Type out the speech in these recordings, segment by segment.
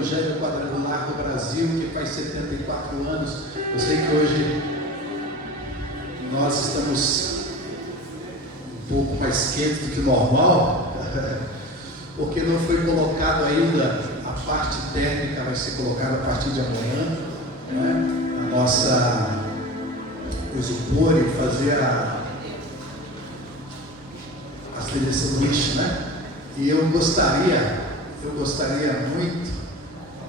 Evangelho Quadrangular do Brasil, que faz 74 anos. Eu sei que hoje nós estamos um pouco mais quentes do que normal, porque não foi colocado ainda a parte técnica, vai ser colocada a partir de amanhã, né? A nossa isopor e fazer as seleções, né? E eu gostaria muito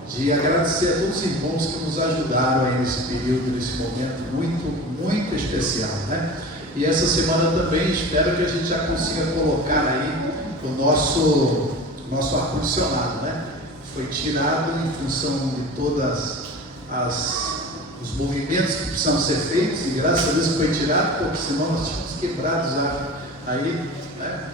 de agradecer a todos os irmãos que nos ajudaram aí nesse período, nesse momento muito especial, né? E essa semana também espero que a gente já consiga colocar aí o nosso ar-condicionado, né? Foi tirado em função de todas os movimentos que precisam ser feitos, e graças a Deus foi tirado, porque senão nós tínhamos quebrado já aí, né?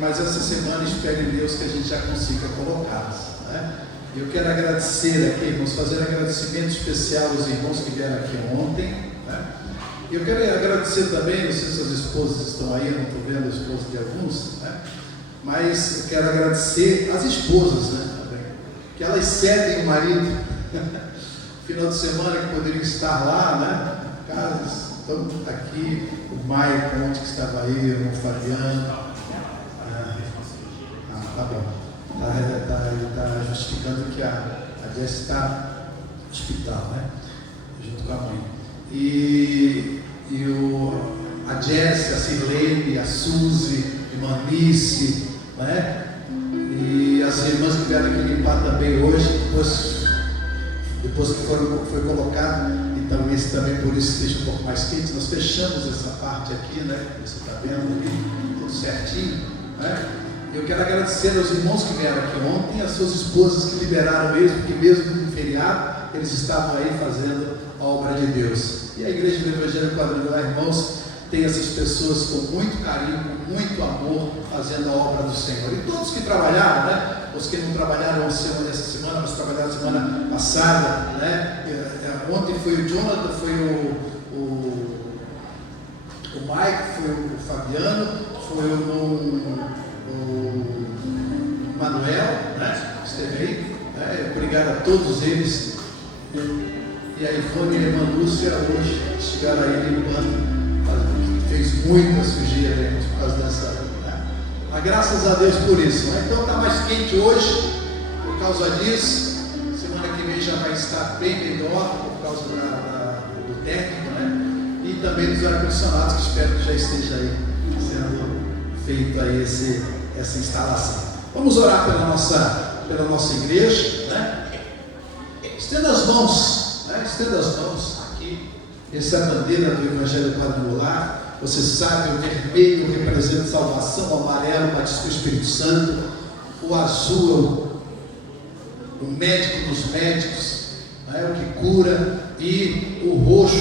Mas essa semana espero em Deus que a gente já consiga colocá-los, né? Eu quero agradecer aqui, vamos fazer um agradecimento especial aos irmãos que vieram aqui ontem, né? Eu quero agradecer também, não sei se as esposas estão aí, eu não estou vendo a esposa de alguns, né? Mas eu quero agradecer as esposas, né, também, que elas cedem o marido final de semana que poderiam estar lá, né? Casos, então aqui, o Maicon, onde que estava aí, o irmão Fabiano. Tá bom. Está justificando que a Jess está no hospital, né? Junto com a mãe. A Jess, a Sirlene, a Suzy, a irmã Nice, né? E as irmãs que vieram aqui limpar também hoje, depois que foi colocado, então esse também por isso deixa um pouco mais quente. Nós fechamos essa parte aqui, né? Você está vendo ali, tudo certinho, né? Eu quero agradecer aos irmãos que vieram aqui ontem, às suas esposas que liberaram eles, porque mesmo no feriado, eles estavam aí fazendo a obra de Deus. E a Igreja do Evangelho Quadrangular, irmãos, tem essas pessoas com muito carinho, com muito amor, fazendo a obra do Senhor. E todos que trabalharam, né? Os que não trabalharam essa semana, mas trabalharam semana passada, né? Ontem foi o Jonathan, foi o Mike, foi o Fabiano, foi o Manuel, né? Esteve aí, né? Obrigado a todos eles. E a Ivone e a irmã Lúcia hoje estiveram aí limpando, fez muita sujeira aí por causa dessa, né? Mas graças a Deus por isso, né? Então está mais quente hoje por causa disso. Semana que vem já vai estar bem melhor por causa do técnico, né? E também dos ar-condicionados, que espero que já esteja aí sendo feito aí essa instalação. Vamos orar pela nossa igreja, né? Estenda as mãos, né? Estenda as mãos aqui. Essa é a bandeira do Evangelho Quadrangular. Você sabe, o vermelho representa salvação, o amarelo, batismo do Espírito Santo, o azul, o médico dos médicos, né? O que cura, e o roxo,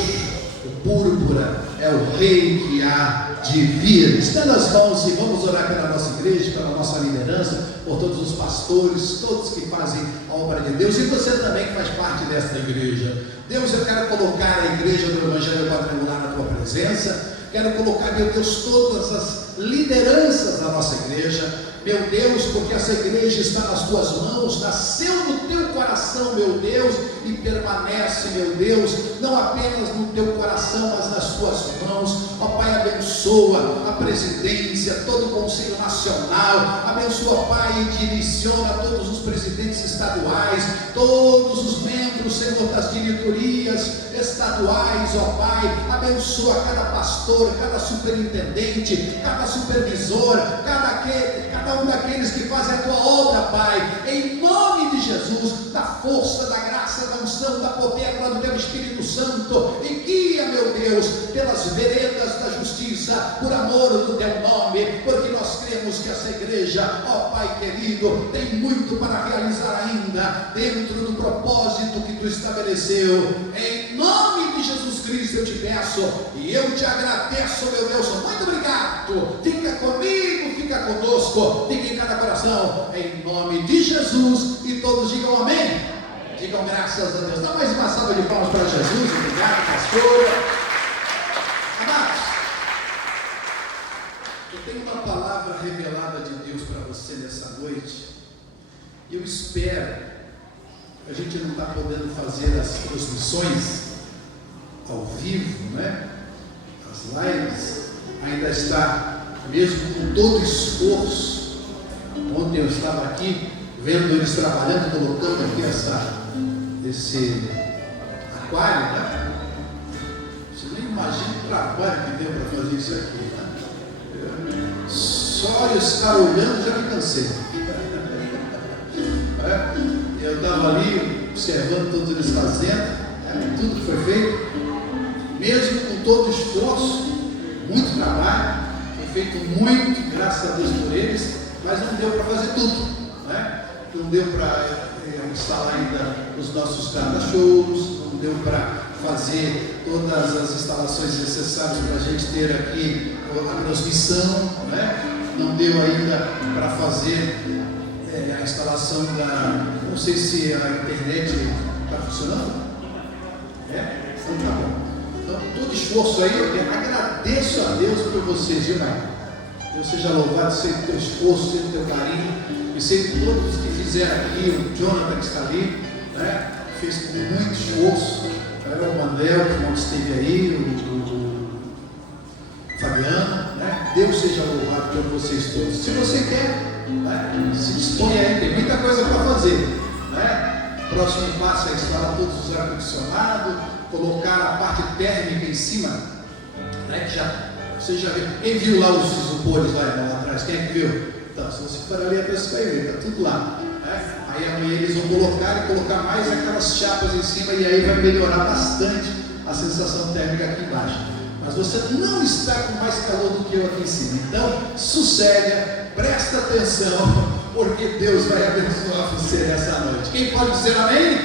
o púrpura, é o rei que há de vir. Estenda as mãos e vamos orar pela nossa igreja, pela nossa liderança, por todos os pastores, todos que fazem a obra de Deus, e você também que faz parte desta igreja. Deus, eu quero colocar a igreja do Evangelho Quadrangular na tua presença. Quero colocar, meu Deus, todas as lideranças da nossa igreja, meu Deus, porque essa igreja está nas tuas mãos, nasceu no teu coração, meu Deus, e permanece, meu Deus, não apenas no teu coração, mas nas tuas mãos. Ó Pai, abençoa a presidência, todo o Conselho Nacional, abençoa, Pai, e direciona todos os presidentes estaduais, todos os membros, Senhor, das diretorias estaduais, ó Pai, abençoa cada pastor, cada superintendente, cada supervisor, cada um daqueles que fazem a tua obra, Pai, em nome de Jesus, da força, da graça, da unção, da potência do teu Espírito Santo, e guia, meu Deus, pelas veredas da justiça, por amor do teu nome, porque nós cremos que essa igreja, ó Pai querido, tem muito para realizar ainda, dentro do propósito que tu estabeleceu. Em nome de Jesus Cristo eu te peço, e eu te agradeço, meu Deus, muito obrigado. Fica comigo, fica conosco, fica em cada coração, em nome de Jesus, e todos digam amém. Digam graças a Deus. Dá mais uma salva de palmas para Jesus. Obrigado, pastor. Amados, eu tenho uma palavra revelada de Deus para você nessa noite. Eu espero a gente não está podendo fazer as transmissões ao vivo, né? As lives, ainda está, mesmo com todo esforço. Ontem eu estava aqui vendo eles trabalhando, colocando aqui esse aquário, né? Você nem imagina o trabalho que deu para fazer isso aqui, né? Só eu estar olhando já me cansei. Eu estava ali observando todos eles fazendo, tudo que foi feito, mesmo com todo esforço, muito trabalho, foi feito muito, graças a Deus por eles, mas não deu para fazer tudo, né? Não deu para instalar ainda os nossos guarda-chuvas, não deu para fazer todas as instalações necessárias para a gente ter aqui a transmissão, né? Não deu ainda para fazer a instalação não sei se a internet está funcionando, então tá bom. Então, todo esforço aí, eu agradeço a Deus por vocês, viu, Maia? Deus seja louvado, sei do teu esforço, sei do teu carinho, e sei de todos os que fizeram aqui, o Jonathan que está ali, né? Fez com muito esforço, o Mandel que não esteve aí, o Fabiano, né? Deus seja louvado por vocês todos. Se você quer, né? Se dispõe aí, tem muita coisa para fazer, né? O próximo passo é instalar todos os ar-condicionados, colocar a parte térmica em cima, né? Que você já viu. Quem viu lá os isopores lá atrás? Quem é que viu? Então, se você for ali atrás, você vai ver, está tudo lá, né? Aí amanhã eles vão colocar mais aquelas chapas em cima, e aí vai melhorar bastante a sensação térmica aqui embaixo. Mas você não está com mais calor do que eu aqui em cima. Então, sossega, presta atenção, porque Deus vai abençoar você nessa noite. Quem pode dizer amém?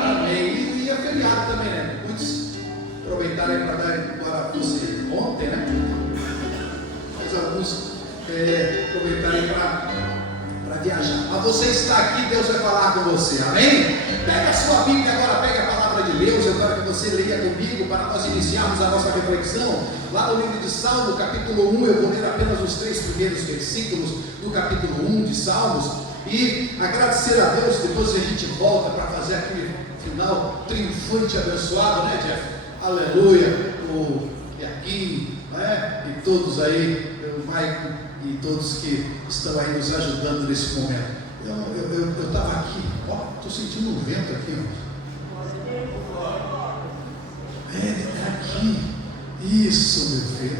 Amém. E é feriado também, né? Muitos aproveitaram para dar embora você ontem, né? Mas alguns aproveitarem para viajar. Mas você está aqui, Deus vai falar com você, amém? Pega a sua Bíblia agora, pega a palavra de Deus. Eu quero que você leia comigo para nós iniciarmos a nossa reflexão lá no livro de Salmo, capítulo 1. Eu vou ler apenas os 3 primeiros versículos do capítulo 1 de Salmos e agradecer a Deus. Depois a gente volta para fazer aquele final triunfante, abençoado, né, Jeff? Aleluia. O Iaquim, né? E todos aí, o Maicon e todos que estão aí nos ajudando nesse momento. Eu estava aqui, estou sentindo um vento aqui, é aqui, isso, meu filho,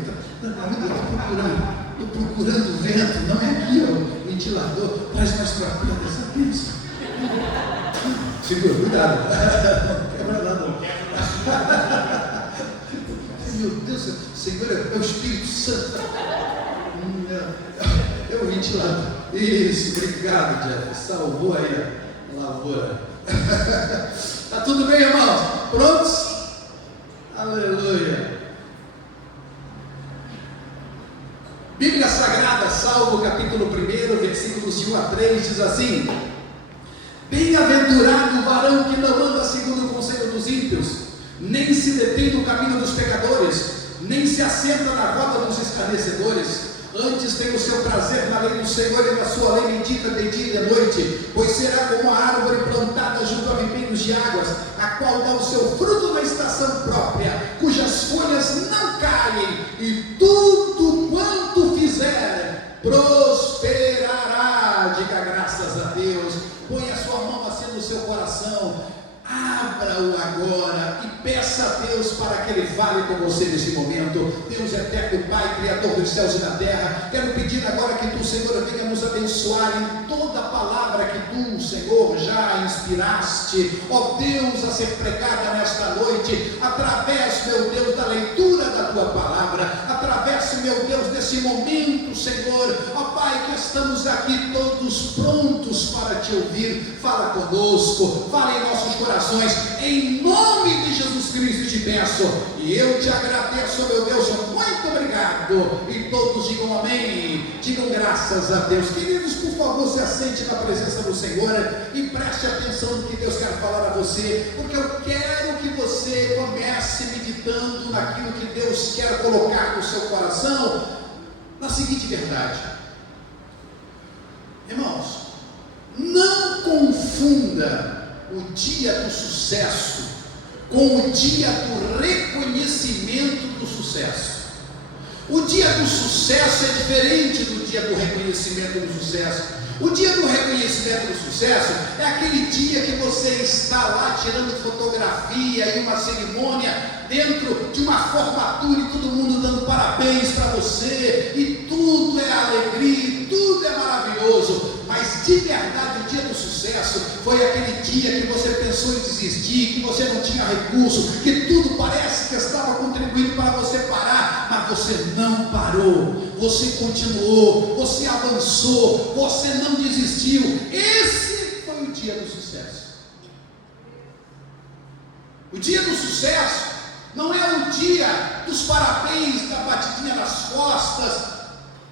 estou procurando vento, não é aqui, o ventilador, traz mais para cá, dessa vez. Segura, cuidado, não quebra nada, não. Meu Deus, Senhor, é o Espírito Santo. É o ventilador. Isso, obrigado, Jeff. Salvou aí a lavoura. Está tudo bem, irmãos? Prontos? Aleluia. Bíblia Sagrada, Salmo capítulo 1, versículos de 1 a 3, diz assim: Bem-aventurado o varão que não anda segundo o conselho dos ímpios, nem se detém no caminho dos pecadores, nem se assenta na roda dos escarnecedores. Antes tem o seu prazer na lei do Senhor, e na sua lei medita de dia e de noite. Pois será como a árvore plantada junto a ribeiros de águas, a qual dá o seu fruto na estação própria, cujas folhas não caem, e tudo quanto fizer prosperará. Diga graças a Deus. Põe a sua mão assim no seu coração, abra-o agora e peça a Deus para que Ele fale com você nesse momento. Deus eterno, Pai, Criador dos céus e da terra, quero pedir agora que Tu, Senhor, venha nos abençoar em toda a palavra que Tu, Senhor, já inspiraste, ó Deus, a ser pregada nesta noite, através, meu Deus, da leitura da Tua palavra, através, meu Deus, desse momento, Senhor, ó Pai, que estamos aqui todos prontos para Te ouvir. Fala conosco, fala em nossos corações, em nome de Jesus Cristo te peço, e eu te agradeço, meu Deus, muito obrigado. E todos digam amém, digam graças a Deus. Queridos, por favor, se assente na presença do Senhor e preste atenção no que Deus quer falar a você, porque eu quero que você comece meditando naquilo que Deus quer colocar no seu coração, na seguinte verdade: irmãos, não confunda o dia do sucesso com o dia do reconhecimento do sucesso. O dia do sucesso é diferente do dia do reconhecimento do sucesso. O dia do reconhecimento do sucesso é aquele dia que você está lá tirando fotografia e uma cerimônia dentro de uma formatura e todo mundo dando parabéns para você e tudo é alegria, tudo é maravilhoso. Mas de verdade o dia do sucesso foi aquele dia que você pensou em desistir, que você não tinha recurso, que tudo parece que estava contribuindo para você parar, mas você não parou, você continuou, você avançou, você não desistiu. Esse foi o dia do sucesso. O dia do sucesso não é o dia dos parabéns, da batidinha nas costas.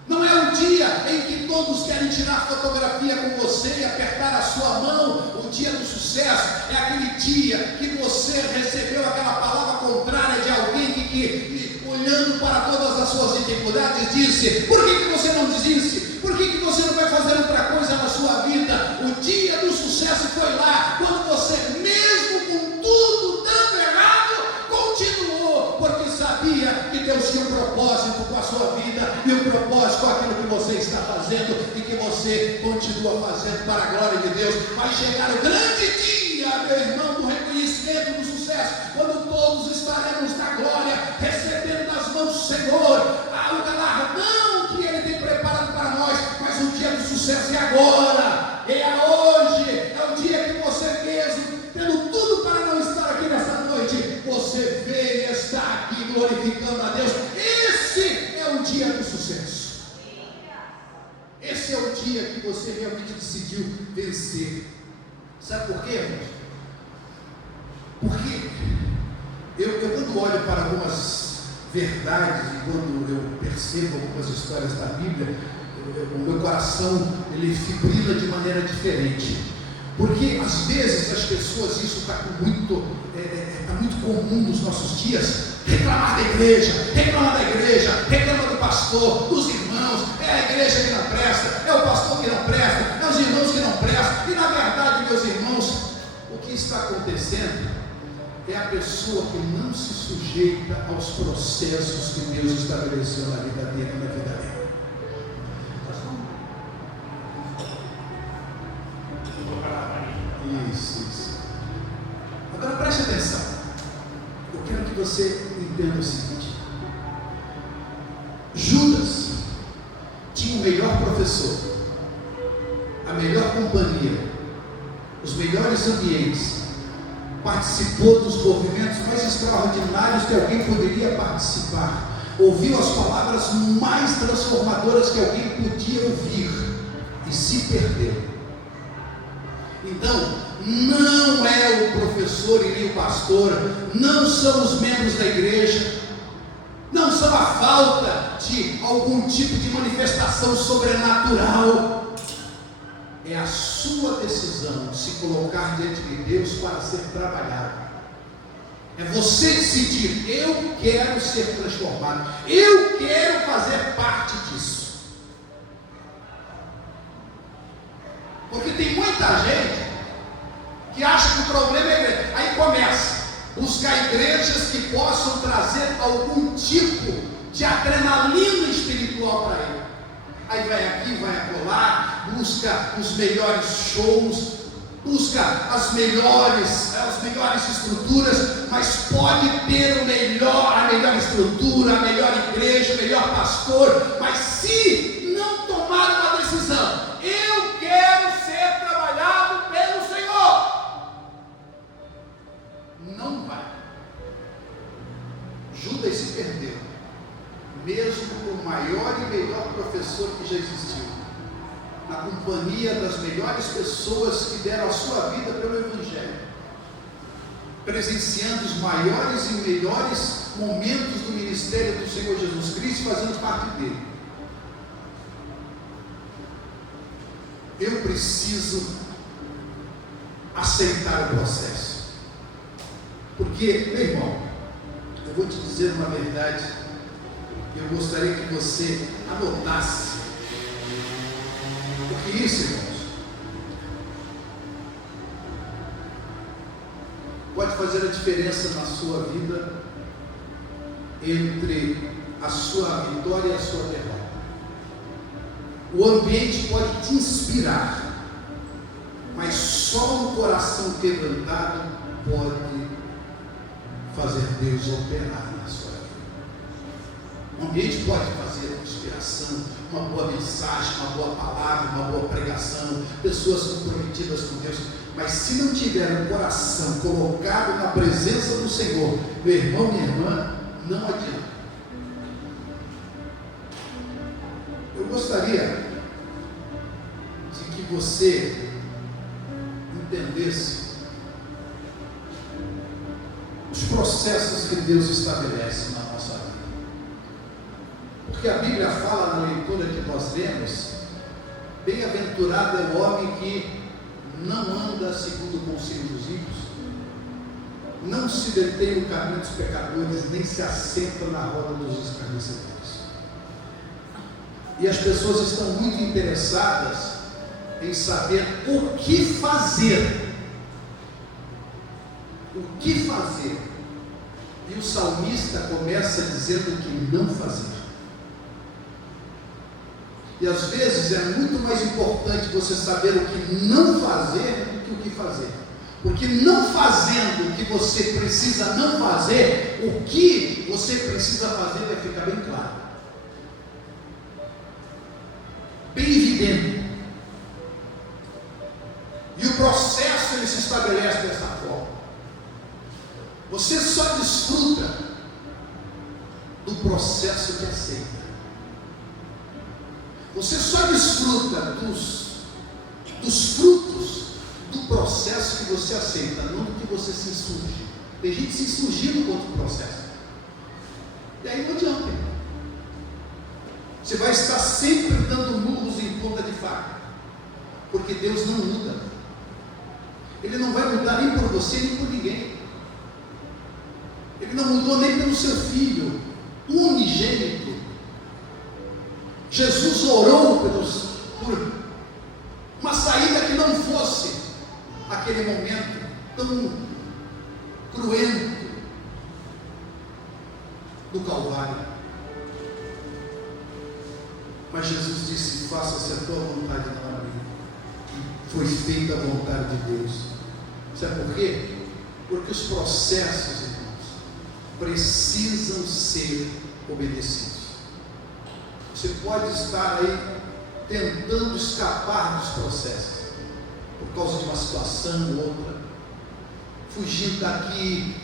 Não é o dia em que todos querem tirar fotografia com você e apertar a sua mão. O dia do sucesso é aquele dia que você recebeu aquela palavra contrária de alguém que olhando para todas as suas dificuldades, disse: por que você não desiste? Por que você não vai fazer outra coisa na sua vida? O dia do sucesso foi lá, quando você, mesmo com tudo dando errado, continuou, porque sabia que Deus tinha um propósito com a sua vida, e um propósito com aquilo que você está fazendo, e que você continua fazendo para a glória de Deus. Vai chegar o grande dia, meu irmão, do reconhecimento do sucesso, quando todos estaremos na glória, recebendo das mãos do Senhor o galardão que Ele tem preparado para nós. Mas o dia do sucesso é agora, é hoje, é o dia que você mesmo, tendo tudo para não estar aqui nessa noite, você veio e está aqui glorificando a Deus. Esse é o dia do sucesso. Esse é o dia que você realmente decidiu vencer. Sabe por quê, irmãos? Porque eu quando olho para algumas verdades e quando eu percebo algumas histórias da Bíblia, o meu coração ele fibrila de maneira diferente. Porque às vezes as pessoas, isso está muito comum nos nossos dias, reclamar da igreja, reclama do pastor, dos irmãos, é a igreja que não presta, é o pastor que não presta, é os irmãos que não prestam. E na verdade, meus irmãos, o que está acontecendo é a pessoa que não se sujeita aos processos que Deus estabeleceu na vida dele e na vida dela. Isso. Agora preste atenção. Eu quero que você entenda o seguinte: Judas tinha o melhor professor, a melhor companhia, os melhores ambientes, participou dos movimentos mais extraordinários que alguém poderia participar, ouviu as palavras mais transformadoras que alguém podia ouvir e se perdeu. Então, não é o professor e nem o pastor, não são os membros da igreja, não são a falta de algum tipo de manifestação sobrenatural. É a sua decisão de se colocar diante de Deus para ser trabalhado. É você decidir: eu quero ser transformado, eu quero fazer parte disso. Porque tem muita gente que acha que o problema é a igreja. Aí começa a buscar igrejas que possam trazer algum tipo de adrenalina espiritual para ele. Aí vai aqui, vai acolá, busca os melhores shows, busca as melhores estruturas, mas pode ter a melhor estrutura, a melhor igreja, o melhor pastor, mas se não tomar uma decisão: eu quero ser trabalhado pelo Senhor, não vai. Judas se perdeu, mesmo com o maior e melhor professor que já existiu, na companhia das melhores pessoas que deram a sua vida pelo Evangelho, presenciando os maiores e melhores momentos do ministério do Senhor Jesus Cristo, fazendo parte dele. Eu preciso aceitar o processo, porque, meu irmão, eu vou te dizer uma verdade. Eu gostaria que você anotasse, porque isso, irmãos, pode fazer a diferença na sua vida entre a sua vitória e a sua derrota. O ambiente pode te inspirar, mas só um coração quebrantado pode fazer Deus operar na sua vida. O ambiente pode fazer uma inspiração, uma boa mensagem, uma boa palavra, uma boa pregação, pessoas comprometidas com Deus, mas se não tiver um coração colocado na presença do Senhor, meu irmão, minha irmã, não adianta. Eu gostaria de que você entendesse os processos que Deus estabelece na nossa vida. Porque a Bíblia fala na leitura que nós lemos: bem-aventurado é o homem que não anda segundo o conselho dos ímpios, não se detém no caminho dos pecadores, nem se assenta na roda dos escarnecedores. E as pessoas estão muito interessadas em saber o que fazer. O que fazer? E o salmista começa dizendo que não fazer. E às vezes é muito mais importante você saber o que não fazer do que o que fazer. Porque não fazendo o que você precisa não fazer, o que você precisa fazer vai ficar bem claro, bem evidente. E o processo ele se estabelece dessa forma. Você só desfruta do processo que aceita. Você só desfruta dos frutos do processo que você aceita, não do que você se insurge. Tem gente se insurgindo contra o processo. E aí não adianta. Você vai estar sempre dando murros em ponta de faca. Porque Deus não muda. Ele não vai mudar nem por você, nem por ninguém. Ele não mudou nem pelo seu filho, unigênito. Jesus orou por uma saída que não fosse aquele momento tão cruento do Calvário. Mas Jesus disse: faça-se a tua vontade, não a minha. E foi feita a vontade de Deus. Sabe por quê? Porque os processos, irmãos, precisam ser obedecidos. Você pode estar aí tentando escapar dos processos, por causa de uma situação ou outra, fugindo daqui,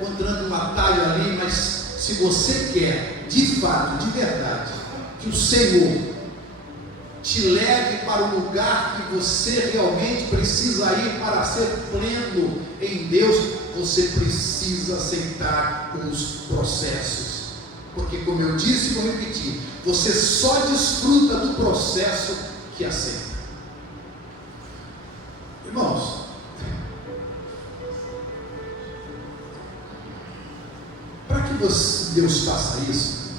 encontrando um atalho ali, mas se você quer, de fato, de verdade, que o Senhor te leve para o lugar que você realmente precisa ir para ser pleno em Deus, você precisa aceitar os processos. Porque, como eu disse e vou repetir, você só desfruta do processo que aceita. Irmãos, para que Deus faça isso,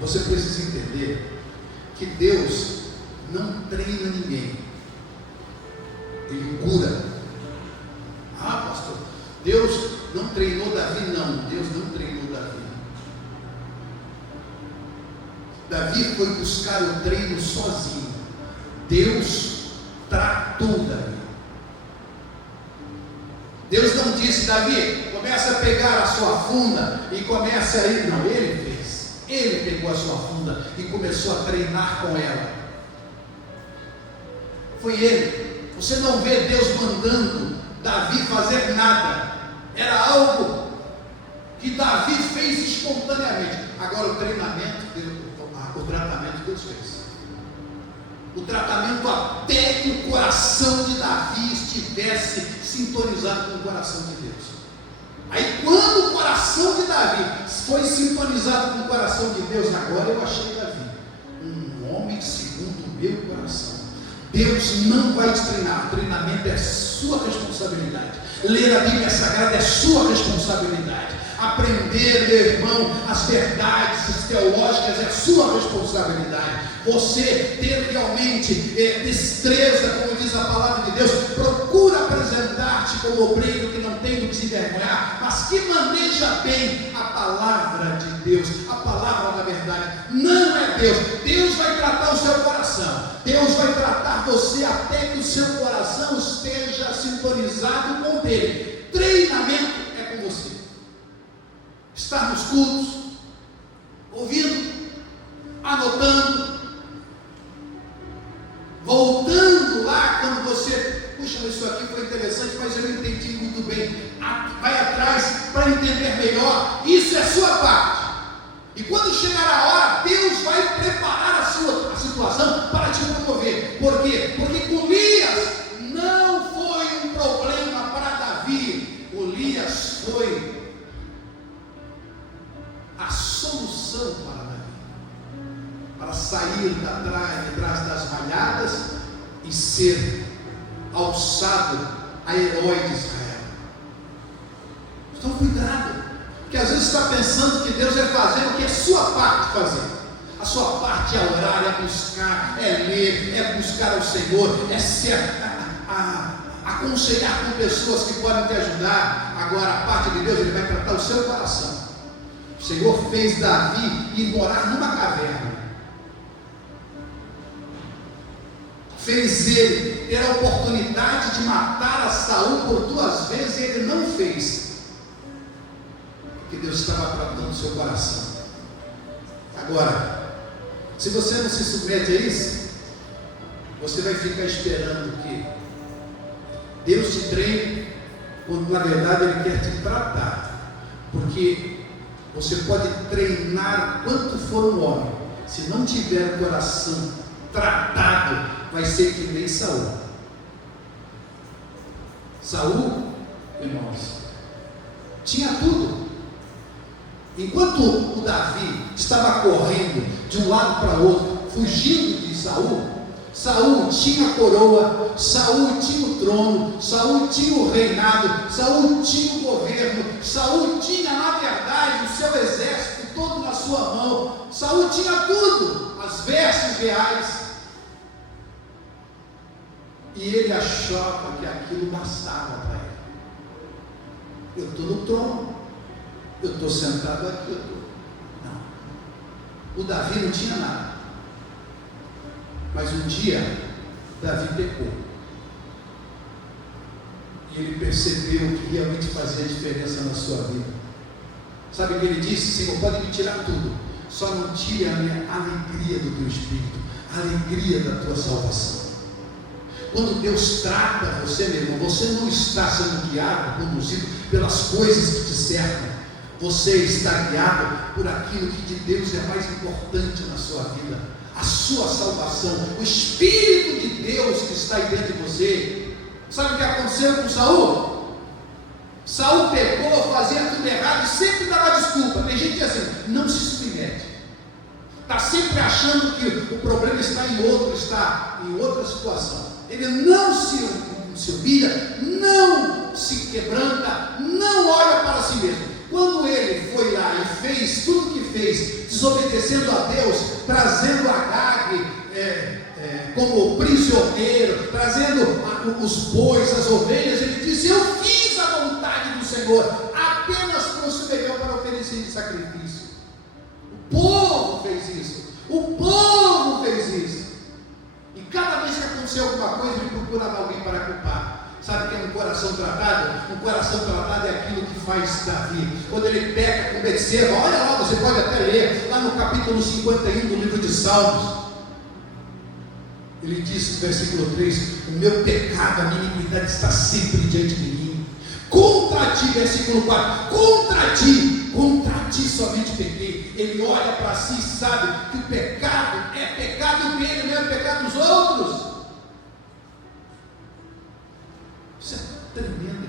você precisa entender que Deus não treina ninguém, Ele cura. Ah, pastor, Deus não treinou Davi? Não, Deus não treinou Davi. Davi foi buscar o treino sozinho. Deus tratou Davi. Deus não disse: Davi, começa a pegar a sua funda e começa a ir. Não, Ele fez. Ele pegou a sua funda e começou a treinar com ela. Foi Ele. Você não vê Deus mandando Davi fazer nada. Era algo que Davi fez espontaneamente. Agora o tratamento Deus fez. O tratamento até que o coração de Davi estivesse sintonizado com o coração de Deus. Aí quando o coração de Davi foi sintonizado com o coração de Deus, agora eu achei Davi um homem segundo o meu coração. Deus não vai te treinar. O treinamento é sua responsabilidade. Ler a Bíblia Sagrada é sua responsabilidade. Aprender, meu irmão, as verdades teológicas é sua responsabilidade. Você ter realmente destreza, como diz a palavra de Deus, procura apresentar parte como obreiro que não tem do que se envergonhar, mas que maneja bem a palavra de Deus, a palavra da verdade. Não é Deus. Deus vai tratar o seu coração. Deus vai tratar você até que o seu coração esteja sintonizado com o dele. Treinamento é com você. Estar nos cultos, ouvindo, anotando, voltando lá quando você, puxa, isso aqui foi interessante, mas eu não entendi muito bem. Vai atrás para entender melhor. Isso é sua parte. E quando chegar a hora, Deus vai preparar a situação para te promover. Por quê? Porque Golias não foi um problema para Davi. Golias foi a solução para Davi, para sair de trás das malhadas e ser alçado a herói de Israel. Então cuidado, porque às vezes está pensando que Deus vai fazer o que é sua parte fazer. A sua parte é orar, é buscar, é ler, é buscar o Senhor, é ser aconselhar com pessoas que podem te ajudar. Agora a parte de Deus, Ele vai tratar o seu coração. O Senhor fez Davi ir morar numa caverna, fez ele ter a oportunidade de matar a Saul por 2 vezes, e ele não fez, porque Deus estava tratando o seu coração. Agora, se você não se submete a isso, você vai ficar esperando que Deus te treine, quando na verdade Ele quer te tratar. Porque você pode treinar quanto for um homem, se não tiver o coração tratado, vai ser que nem Saul. Saul, irmãos, tinha tudo. Enquanto o Davi estava correndo de um lado para o outro, fugindo de Saul, Saul tinha a coroa, Saul tinha o trono, Saul tinha o reinado, Saul tinha o governo, Saul tinha, na verdade, o seu exército todo na sua mão. Saul tinha tudo, as vestes reais. E ele achava que aquilo bastava para ele. Eu estou no trono, eu estou sentado aqui, Não. O Davi não tinha nada. Mas um dia, Davi pecou. E ele percebeu que realmente fazia diferença na sua vida. Sabe o que ele disse? Senhor, pode me tirar tudo, só não tire a minha alegria do teu espírito, a alegria da tua salvação. Quando Deus trata você, meu irmão, você não está sendo guiado, conduzido pelas coisas que te cercam. Você está guiado por aquilo que de Deus é mais importante na sua vida, a sua salvação, o Espírito de Deus que está aí dentro de você. Sabe o que aconteceu com Saul? Saul pecou, fazia tudo errado e sempre dava desculpa. Tem gente que assim, não se submete, está sempre achando que o problema está em outra situação. Ele não se humilha, não se quebranta, não olha para si mesmo. Quando ele foi lá e fez tudo o que fez, desobedecendo a Deus, trazendo Agag como prisioneiro, trazendo os bois, as ovelhas, ele disse: eu fiz a vontade do Senhor, apenas trouxe o melhor para oferecer de sacrifício. O povo fez isso, o povo fez isso. E cada vez que aconteceu alguma coisa, ele procurava alguém para culpar. Sabe o que é um coração tratado? Um coração tratado é aquilo que faz Davi. Quando ele peca com Betseba, olha lá, você pode até ler, lá no capítulo 51 do livro de Salmos. Ele diz no versículo 3: o meu pecado, a minha iniquidade está sempre diante de mim. Contra ti, versículo 4, contra ti somente pequei. Ele olha para si e sabe que o pecado é pecado dele, não é pecado dos outros. Isso é tremendo.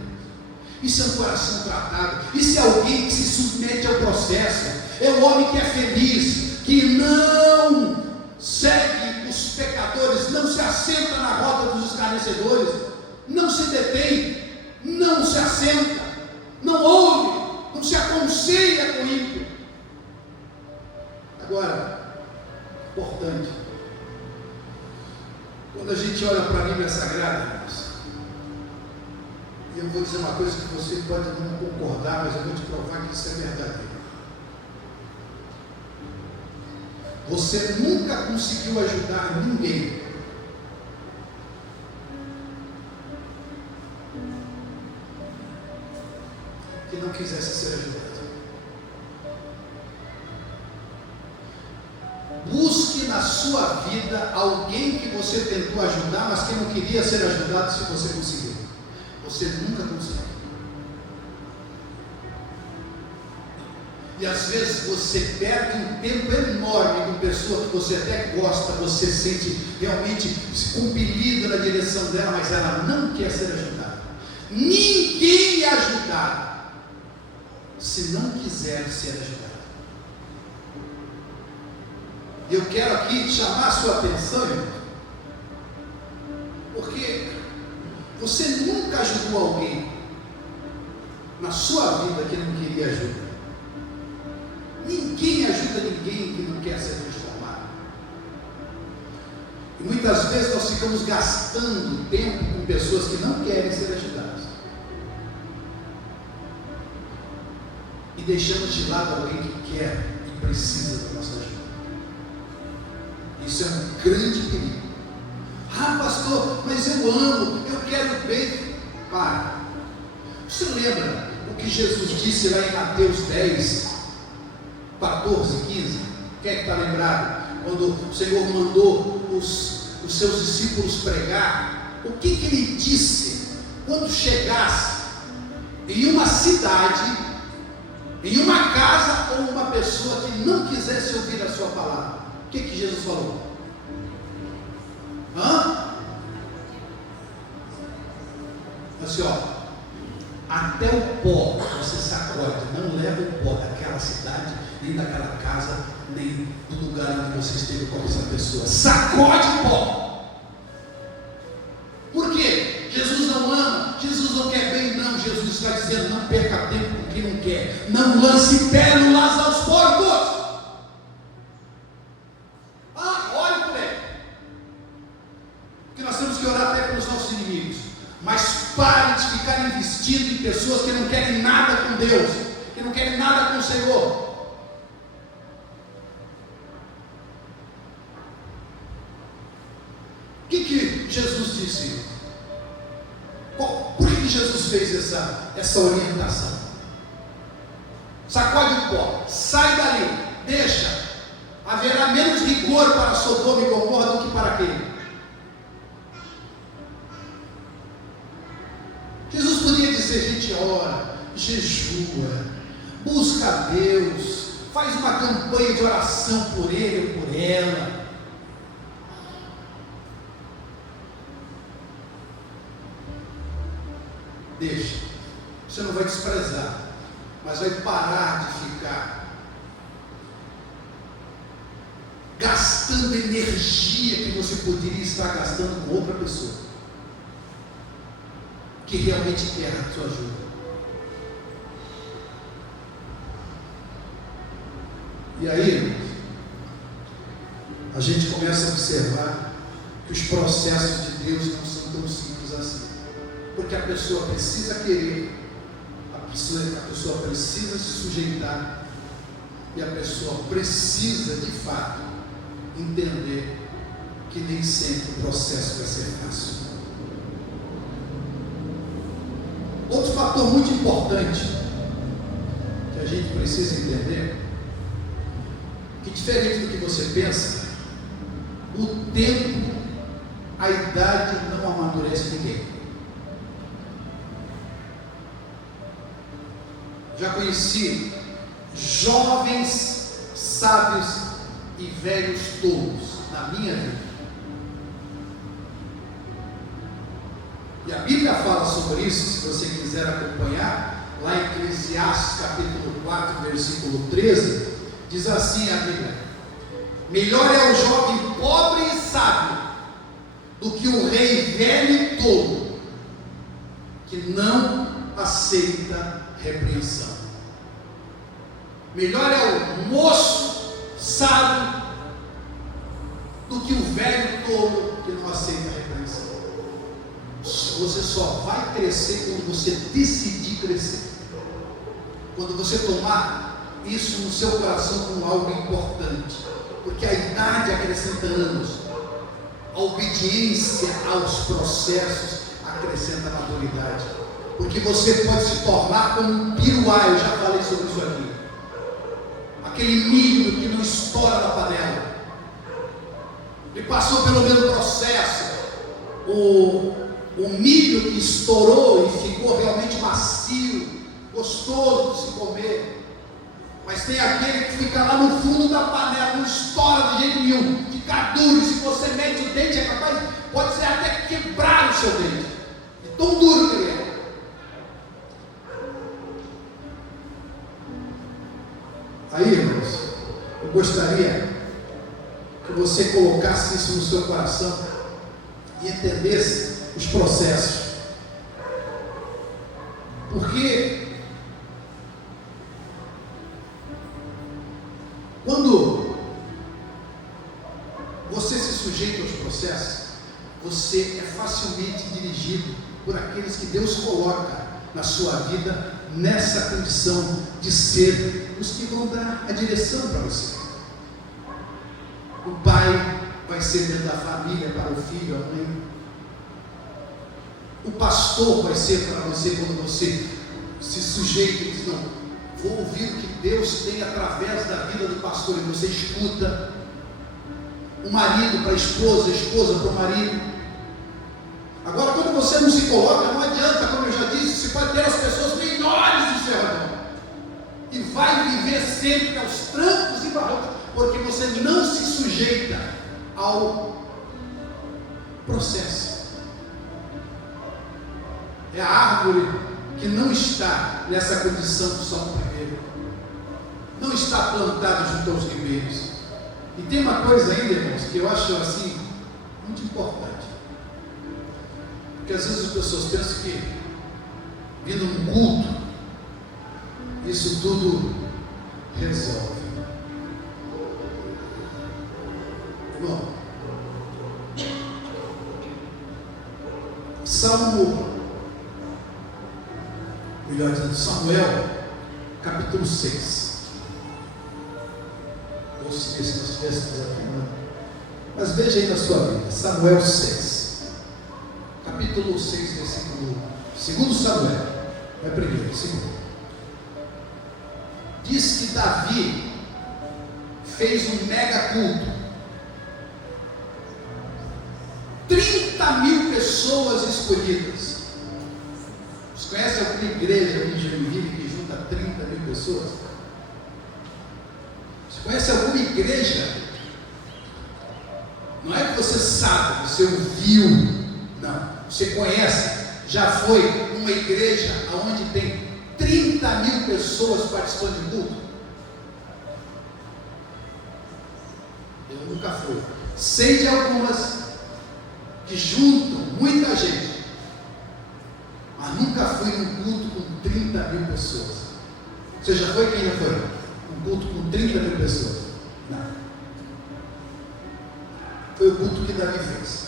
Isso é um coração tratado. Isso é alguém que se submete ao processo. É um homem que é feliz, que não segue os pecadores, não se assenta na roda dos escarnecedores, não se detém, não se assenta, não ouve, não se aconselha com o ímpio. Agora, importante, quando a gente olha para a Bíblia Sagrada, irmãos, E eu vou dizer uma coisa que você pode não concordar, mas eu vou te provar que isso é verdadeiro. Você nunca conseguiu ajudar ninguém que não quisesse ser ajudado. Busque na sua vida alguém que você tentou ajudar, mas que não queria ser ajudado. Se você conseguiu, você nunca conseguiu. E às vezes você perde um tempo enorme com pessoa que você até gosta, você sente realmente compelido na direção dela, mas ela não quer ser ajudada. Ninguém é ajudado se não quiser ser ajudado. Eu quero aqui chamar a sua atenção, irmão, porque você nunca ajudou alguém na sua vida que não queria ajuda. Ninguém ajuda ninguém que não quer ser transformado. E muitas vezes nós ficamos gastando tempo com pessoas que não querem ser ajudadas. E deixamos de lado alguém que quer e precisa da nossa ajuda. Isso é um grande perigo. Ah, pastor, mas eu amo, eu quero bem. Para. Você lembra o que Jesus disse lá em Mateus 10, 14, 15? Quem é que está lembrado? Quando o Senhor mandou os seus discípulos pregar, o que ele disse? Quando chegasse em uma cidade, em uma casa ou uma pessoa que não quisesse ouvir a sua palavra, o que Jesus falou? Assim, até o pó você sacode, não leva o pó daquela cidade, nem daquela casa, nem do lugar onde você esteve com essa pessoa. Sacode o pó. Por quê? Jesus não ama, Jesus não quer bem, não. Jesus está dizendo: não perca tempo com quem não quer, não lance pérolas aos porcos. Olhe por ele, porque nós temos que orar até pelos nossos inimigos. Mas pare de ficar investindo em pessoas que não querem nada com Deus, que não querem nada com o Senhor. O que Jesus disse? Por que Jesus fez essa orientação? Sacode o pó, sai dali, deixa. Haverá menos rigor para Sodoma e Gomorra do que para aquele. Jesus podia dizer: gente, ora, jejua, busca a Deus, faz uma campanha de oração por ele ou por ela. Deixa, você não vai desprezar, mas vai parar de ficar gastando energia que você poderia estar gastando com outra pessoa que realmente quer a sua ajuda. E aí, a gente começa a observar que os processos de Deus não são tão simples assim, porque a pessoa precisa querer, a pessoa precisa se sujeitar, e a pessoa precisa de fato entender que nem sempre o processo vai ser fácil. Outro fator muito importante que a gente precisa entender, que diferente do que você pensa, o tempo, a idade não amadurece ninguém. Já conheci jovens sábios e velhos tolos na minha vida. E a Bíblia fala sobre isso, se você quiser acompanhar, lá em Eclesiastes capítulo 4, versículo 13, diz assim a Bíblia: melhor é o jovem pobre e sábio do que o rei velho e tolo, que não aceita repreensão. Melhor é o moço sábio do que o velho tolo que não aceita repreensão. você só vai crescer quando você decidir crescer. Quando você tomar isso no seu coração como algo importante. Porque a idade acrescenta anos. A obediência aos processos acrescenta maturidade. Porque você pode se tornar como um piruá, eu já falei sobre isso aqui. Aquele milho que não estoura na panela. Ele passou pelo mesmo processo. O milho que estourou e ficou realmente macio, gostoso de se comer. Mas tem aquele que fica lá no fundo da panela, não estoura de jeito nenhum, fica duro. Se você mete o dente, é capaz, pode ser até quebrar o seu dente, de tão duro que ele é. Aí, irmãos, eu gostaria que você colocasse isso no seu coração e entendesse os processos. Porque quando você se sujeita aos processos, você é facilmente dirigido por aqueles que Deus coloca na sua vida nessa condição de ser os que vão dar a direção para você. O pai vai ser dentro da família para o filho, a mãe. O pastor vai ser para você quando você se sujeita e diz: não, vou ouvir o que Deus tem através da vida do pastor, e você escuta. O marido para a esposa para o marido. Agora, quando você não se coloca, não adianta, como eu já disse, você pode ter as pessoas melhores do seu redor e vai viver sempre aos trancos e barrancos, porque você não se sujeita ao processo. É a árvore que não está nessa condição de só primeiro, não está plantada junto aos ribeiros. E tem uma coisa ainda, irmãos, que eu acho assim muito importante, porque às vezes as pessoas pensam que vindo num culto isso tudo resolve. Irmão, Samuel, capítulo 6. Ou se nós tivéssemos aqui, não. Mas veja aí na sua Bíblia, Samuel 6, capítulo 6, versículo 2 Samuel, não é primeiro, segundo. Diz que Davi fez um mega culto, 30.000 pessoas escolhidas. Você conhece alguma igreja em Joinville que junta 30.000 pessoas? Você conhece alguma igreja? Não é que você sabe, você ouviu, não, você conhece, já foi uma igreja onde tem 30.000 pessoas participando de culto? Eu nunca fui. Sei de algumas que juntam muita gente, mas nunca fui num culto com 30.000 pessoas. Você já foi? Quem já foi? Um culto com 30.000 pessoas? Não. Foi o culto que Davi fez.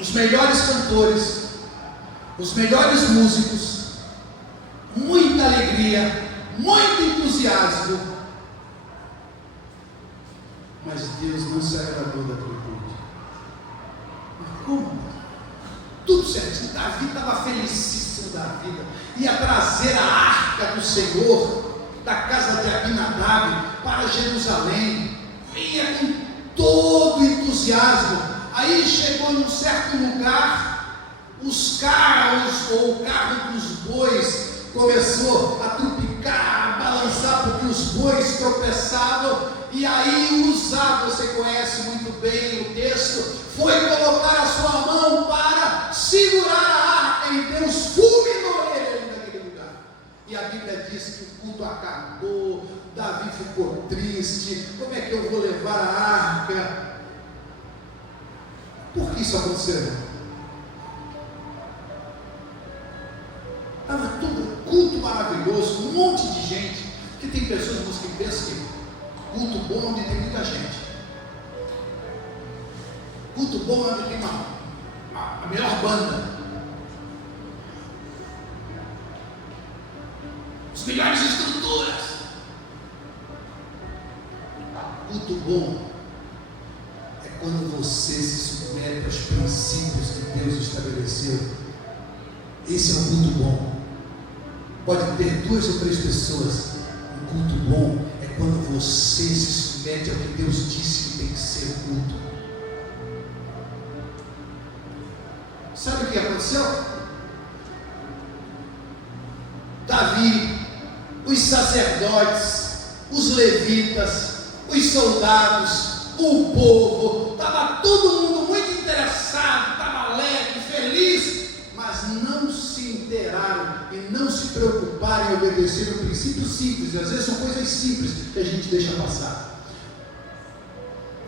Os melhores cantores, os melhores músicos, muita alegria, muito entusiasmo, mas Deus não se agradou daquele culto. Mas como? Tudo certinho. Davi estava felicíssimo da vida, ia trazer a arca do Senhor da casa de Abinadab para Jerusalém, vinha com todo entusiasmo. Aí chegou num certo lugar, os carros ou o carro dos bois começou a trupicar, a balançar, porque os bois tropeçavam, e aí Uzá, você conhece muito bem o texto, foi colocar a sua mão para segurar a arca, e Deus fulminou ele naquele lugar. E a Bíblia diz que o culto acabou, Davi ficou triste. Como é que eu vou levar a arca? Por que isso aconteceu? Estava tudo, culto maravilhoso, um monte de gente. Porque tem pessoas que pensam que culto bom é onde tem muita gente. Culto bom é onde tem uma a melhor banda, as melhores estruturas. Culto bom é quando você se submete aos princípios que Deus estabeleceu. Esse é um culto bom. Pode ter 2 ou 3 pessoas. Um culto bom é quando você se submete ao que Deus disse que tem que ser o culto. Sabe o que aconteceu? Davi, os sacerdotes, os levitas, os soldados, o povo, estava todo mundo muito interessado, estava alegre, feliz, mas não se inteiraram e não se preocuparam em obedecer um princípio simples. E às vezes são coisas simples que a gente deixa passar.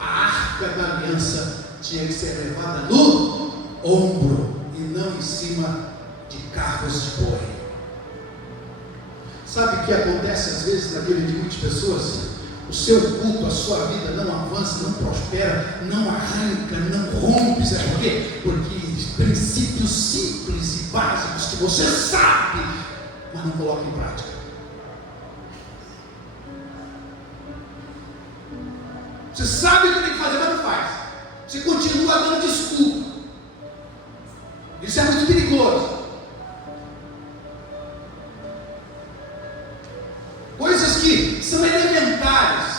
A arca da aliança tinha que ser levada no ombro e não em cima de carros de boi. Sabe o que acontece às vezes na vida de muitas pessoas? O seu culto, a sua vida não avança, não prospera, não arranca, não rompe. Sabe por quê? Porque princípios simples e básicos que você sabe, mas não coloca em prática. Você sabe o que tem que fazer, mas não faz. Você continua dando desculpa. Isso é muito perigoso. Coisas que são elementares,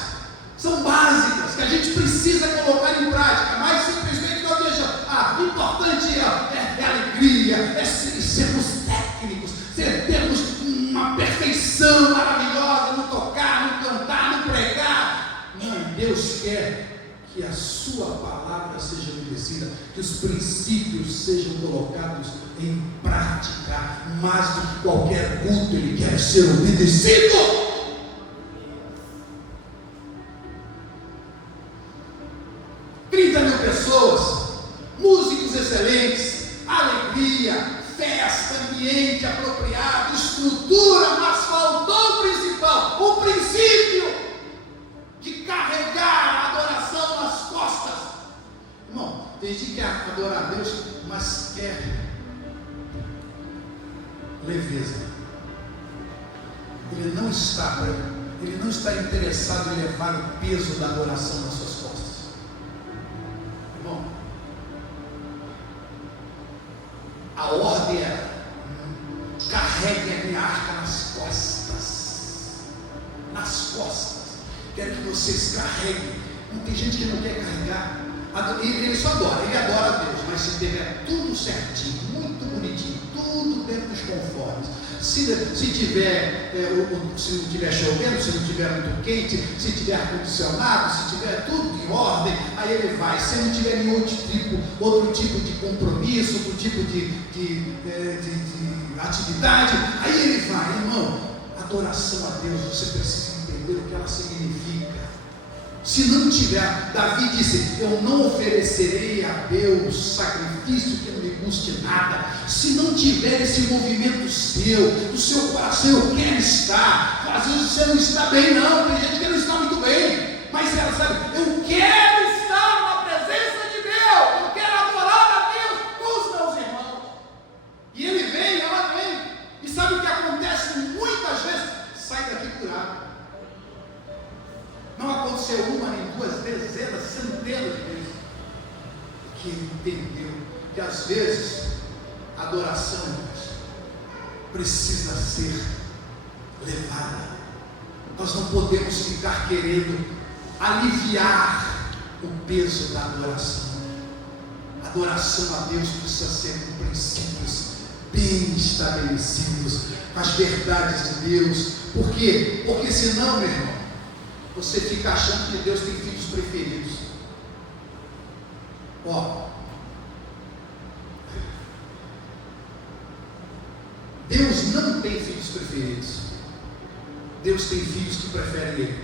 são básicas, que a gente precisa colocar em prática, mas simplesmente não deixa. O importante é a alegria, é sermos técnicos, termos uma perfeição maravilhosa no tocar, no cantar, no pregar. Não, Deus quer que a sua palavra seja obedecida, que os princípios sejam colocados em prática. Mais do que qualquer culto, Ele quer ser obedecido. 30 mil pessoas, músicos excelentes, alegria, festa, ambiente apropriado, estrutura, mas faltou o principal, o princípio de carregar a adoração nas costas. Irmão, tem gente que quer adorar a Deus, mas quer leveza. Ele não está interessado em levar o peso da adoração nas suas costas. Irmão, a ordem é: carregue a minha arca nas costas. Nas costas. Quero que vocês carreguem. Não tem gente que não quer carregar. Ele só adora, ele adora a Deus, mas se tiver tudo certinho, muito bonitinho, tudo dentro dos conformes. Se não tiver chovendo, se não tiver muito quente, se tiver ar-condicionado, se tiver tudo em ordem, aí ele vai. Se não tiver nenhum outro tipo de compromisso, outro tipo de atividade, aí ele vai. Irmão, adoração a Deus, você precisa entender o que ela significa. Se não tiver, Davi disse: eu não oferecerei a Deus sacrifício que não me custe nada. Se não tiver esse movimento seu, do seu coração, eu quero estar. Às vezes você não está bem, não. Tem gente que não está muito bem, mas ela sabe: eu quero estar na presença de Deus, eu quero adorar a Deus com os meus irmãos. E ele vem, ela vem, e sabe o que acontece muitas vezes? Sai daqui curado. Não aconteceu uma, nem duas, dezenas, centenas de vezes. Porque ele entendeu que às vezes a adoração precisa ser levada. Nós não podemos ficar querendo aliviar o peso da adoração. A adoração a Deus precisa ser com princípios bem estabelecidos, as verdades de Deus. Por quê? Porque senão, meu irmão, você fica achando que Deus tem filhos preferidos. Deus não tem filhos preferidos. Deus tem filhos que preferem Ele.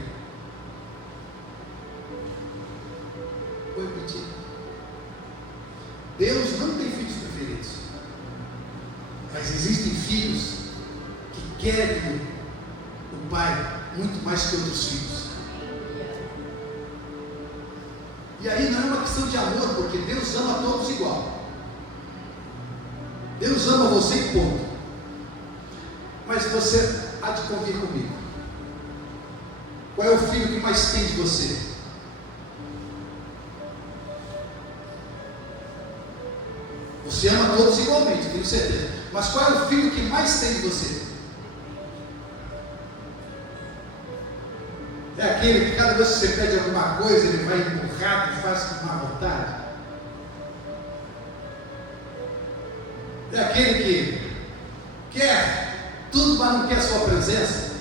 Vou repetir. Deus não tem filhos preferidos. Mas existem filhos que querem o Pai muito mais que outros filhos. E aí não é uma questão de amor, porque Deus ama todos igual. Deus ama você e ponto. Mas você há de convir comigo. Qual é o filho que mais tem de você? Você ama todos igualmente, tenho certeza. Mas qual é o filho que mais tem de você? É aquele que cada vez que você pede alguma coisa, ele vai empurrar e faz com má vontade? É aquele que quer tudo, mas não quer a sua presença?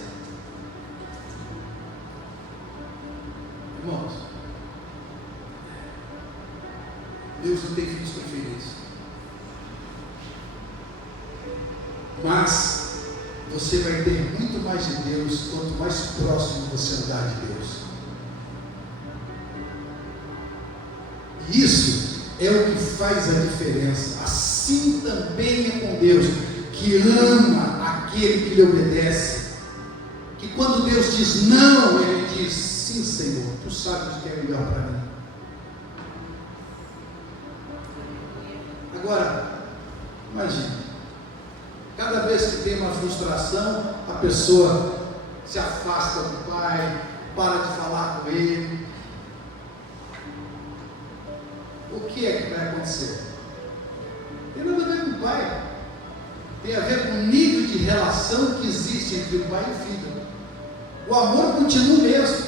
Irmãos, Deus não tem filhos preferidos. Mas você vai ter muito mais de Deus quanto mais próximo você andar de Deus. E isso é o que faz a diferença. Assim também é com Deus, que ama aquele que lhe obedece. Que quando Deus diz não, ele diz sim, Senhor, tu sabes o que é melhor para mim. Agora, imagine, cada vez que tem uma frustração, a pessoa se afasta do pai, para de falar com ele. O que é que vai acontecer? Tem nada a ver com o pai. Tem a ver com o nível de relação que existe entre o pai e o filho. O amor continua o mesmo.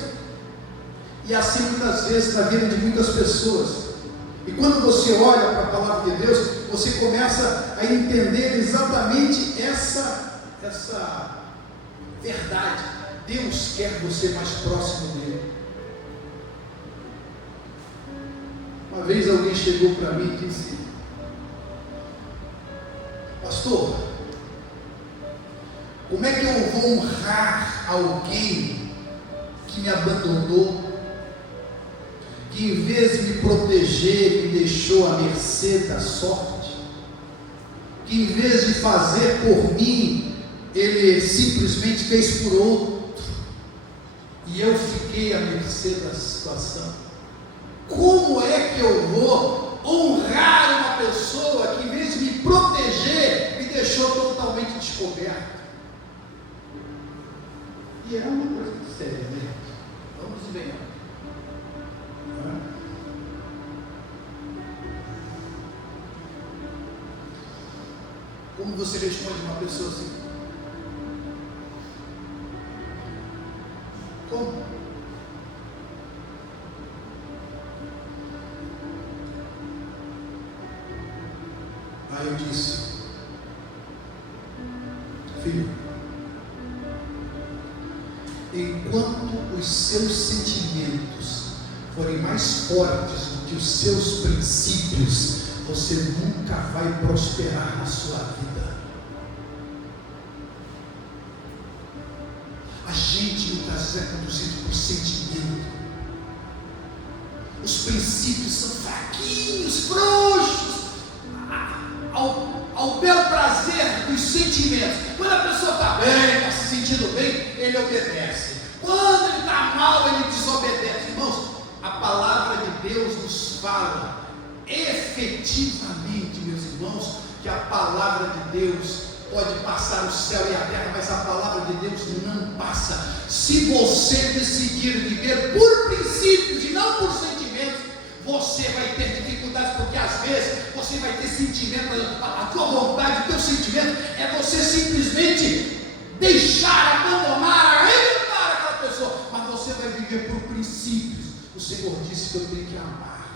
E assim muitas vezes na vida de muitas pessoas. E quando você olha para a palavra de Deus, você começa a entender exatamente essa verdade. Deus quer você mais próximo dele. Uma vez alguém chegou para mim e disse: pastor, como é que eu vou honrar alguém que me abandonou, que em vez de me proteger, me deixou à mercê da sorte, que em vez de fazer por mim, ele simplesmente fez por outro, e eu fiquei à mercê da situação? Como é que eu vou honrar uma pessoa que em vez de me proteger, me deixou totalmente descoberto? E é uma coisa séria, né? Vamos ver. Como você responde uma pessoa assim? Como? Aí eu disse: filho, enquanto os seus sentimentos forem mais fortes do que os seus princípios, você nunca vai prosperar na sua vida. A gente muitas vezes é conduzido por sentimento. Os princípios são fraquinhos, frouxos, ao bel prazer dos sentimentos. Quando a pessoa está bem, está se sentindo bem, ele obedece. Quando ele está mal, ele desobedece. Irmãos, a palavra de Deus nos fala efetivamente, meus irmãos, que a palavra de Deus pode passar o céu e a terra, mas a palavra de Deus não passa. Se você decidir viver por princípios e não por sentimentos, você vai ter dificuldades, porque às vezes você vai ter sentimento, a tua vontade, o teu sentimento é você simplesmente deixar, abandonar, arrebentar aquela pessoa, mas você vai viver por princípios. O Senhor disse que eu tenho que amar.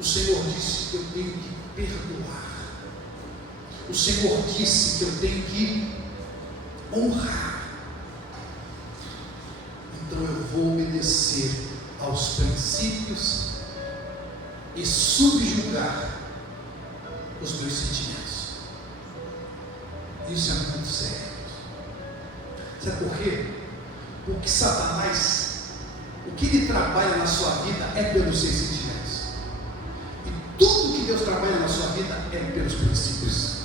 O Senhor disse que eu tenho que perdoar. O Senhor disse que eu tenho que honrar. Então eu vou obedecer aos princípios e subjugar os meus sentimentos. Isso é muito sério. Sabe por quê? Porque Satanás, o que ele trabalha na sua vida é pelos seus sentimentos. Tudo que Deus trabalha na sua vida é pelos princípios.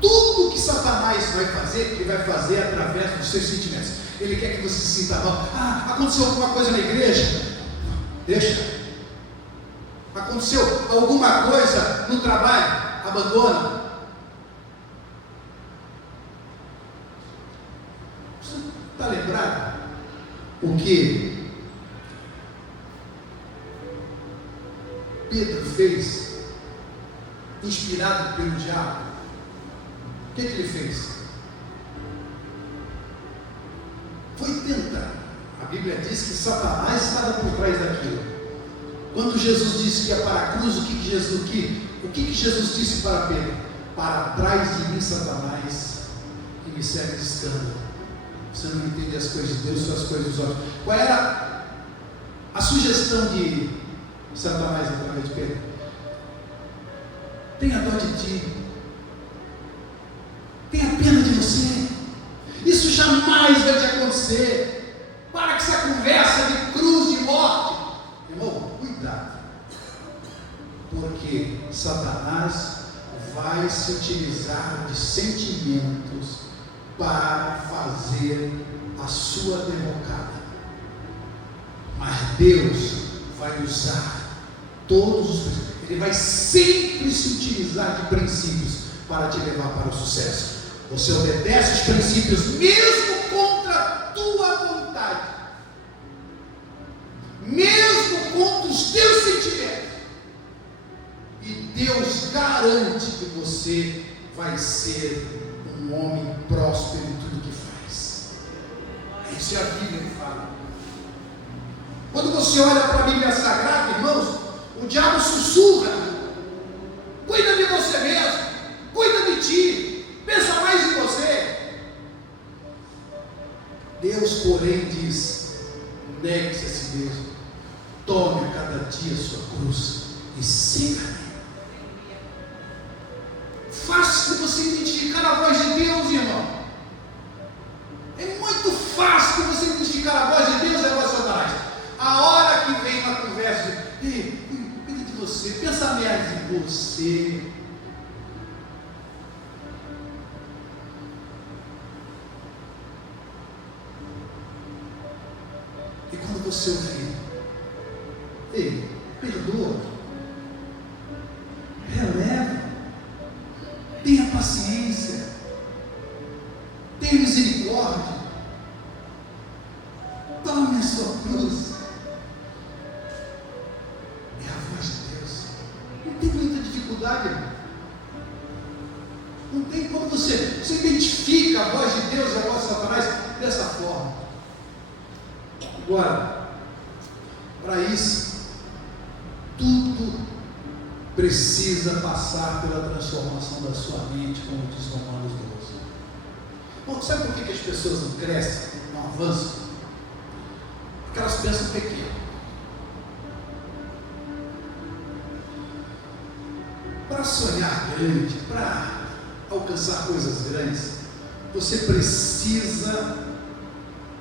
Tudo que Satanás vai fazer, ele vai fazer através dos seus sentimentos. Ele quer que você se sinta mal. Aconteceu alguma coisa na igreja? Deixa. aconteceu alguma coisa no trabalho, abandona. Você está lembrado o que Pedro fez, inspirado pelo diabo? O que ele fez? Foi tentar. A Bíblia diz que Satanás estava por trás daquilo. Quando Jesus disse que ia para a cruz, o que Jesus disse para Pedro? Para trás de mim, Satanás, que me serve de escândalo. Você não entende as coisas de Deus, só as coisas dos homens. Qual era a sugestão de Satanás através de Pedro? Tenha dó de ti, tenha pena de você. Isso jamais vai te acontecer. Para com essa conversa de cruz, de morte. Irmão, cuidado, porque Satanás vai se utilizar de sentimentos para fazer a sua derrocada. Mas Deus vai usar Ele vai sempre se utilizar de princípios para te levar para o sucesso. Você obedece os princípios mesmo contra a tua vontade, mesmo contra os teus sentimentos, e Deus garante que você vai ser um homem próspero em tudo que faz. Isso é a Bíblia que fala. Quando você olha para a Bíblia Sagrada, irmãos, o diabo sussurra: cuida de você mesmo, cuida de ti, pensa mais em você. Deus, porém, diz: negue-se a si mesmo, tome a cada dia a sua cruz e siga-me. Fácil de você identificar a voz de Deus, irmão. É muito fácil de você identificar a voz de Deus e a voz de Satanás. A hora que vem uma conversa, cuida de você, pensa mais em você. E quando você ouvir: ei, perdoa, releva, tenha paciência, tenha misericórdia, tome a sua cruz. É a voz de Deus. Não tem muita dificuldade, irmão. Não tem como você identifica a voz de Deus e a voz de Satanás dessa forma. Agora, para isso, tudo precisa passar pela transformação da sua mente, como diz Romanos 12. Bom, sabe por que as pessoas não crescem, não avançam? Porque elas pensam pequeno. Para sonhar grande, para alcançar coisas grandes, você precisa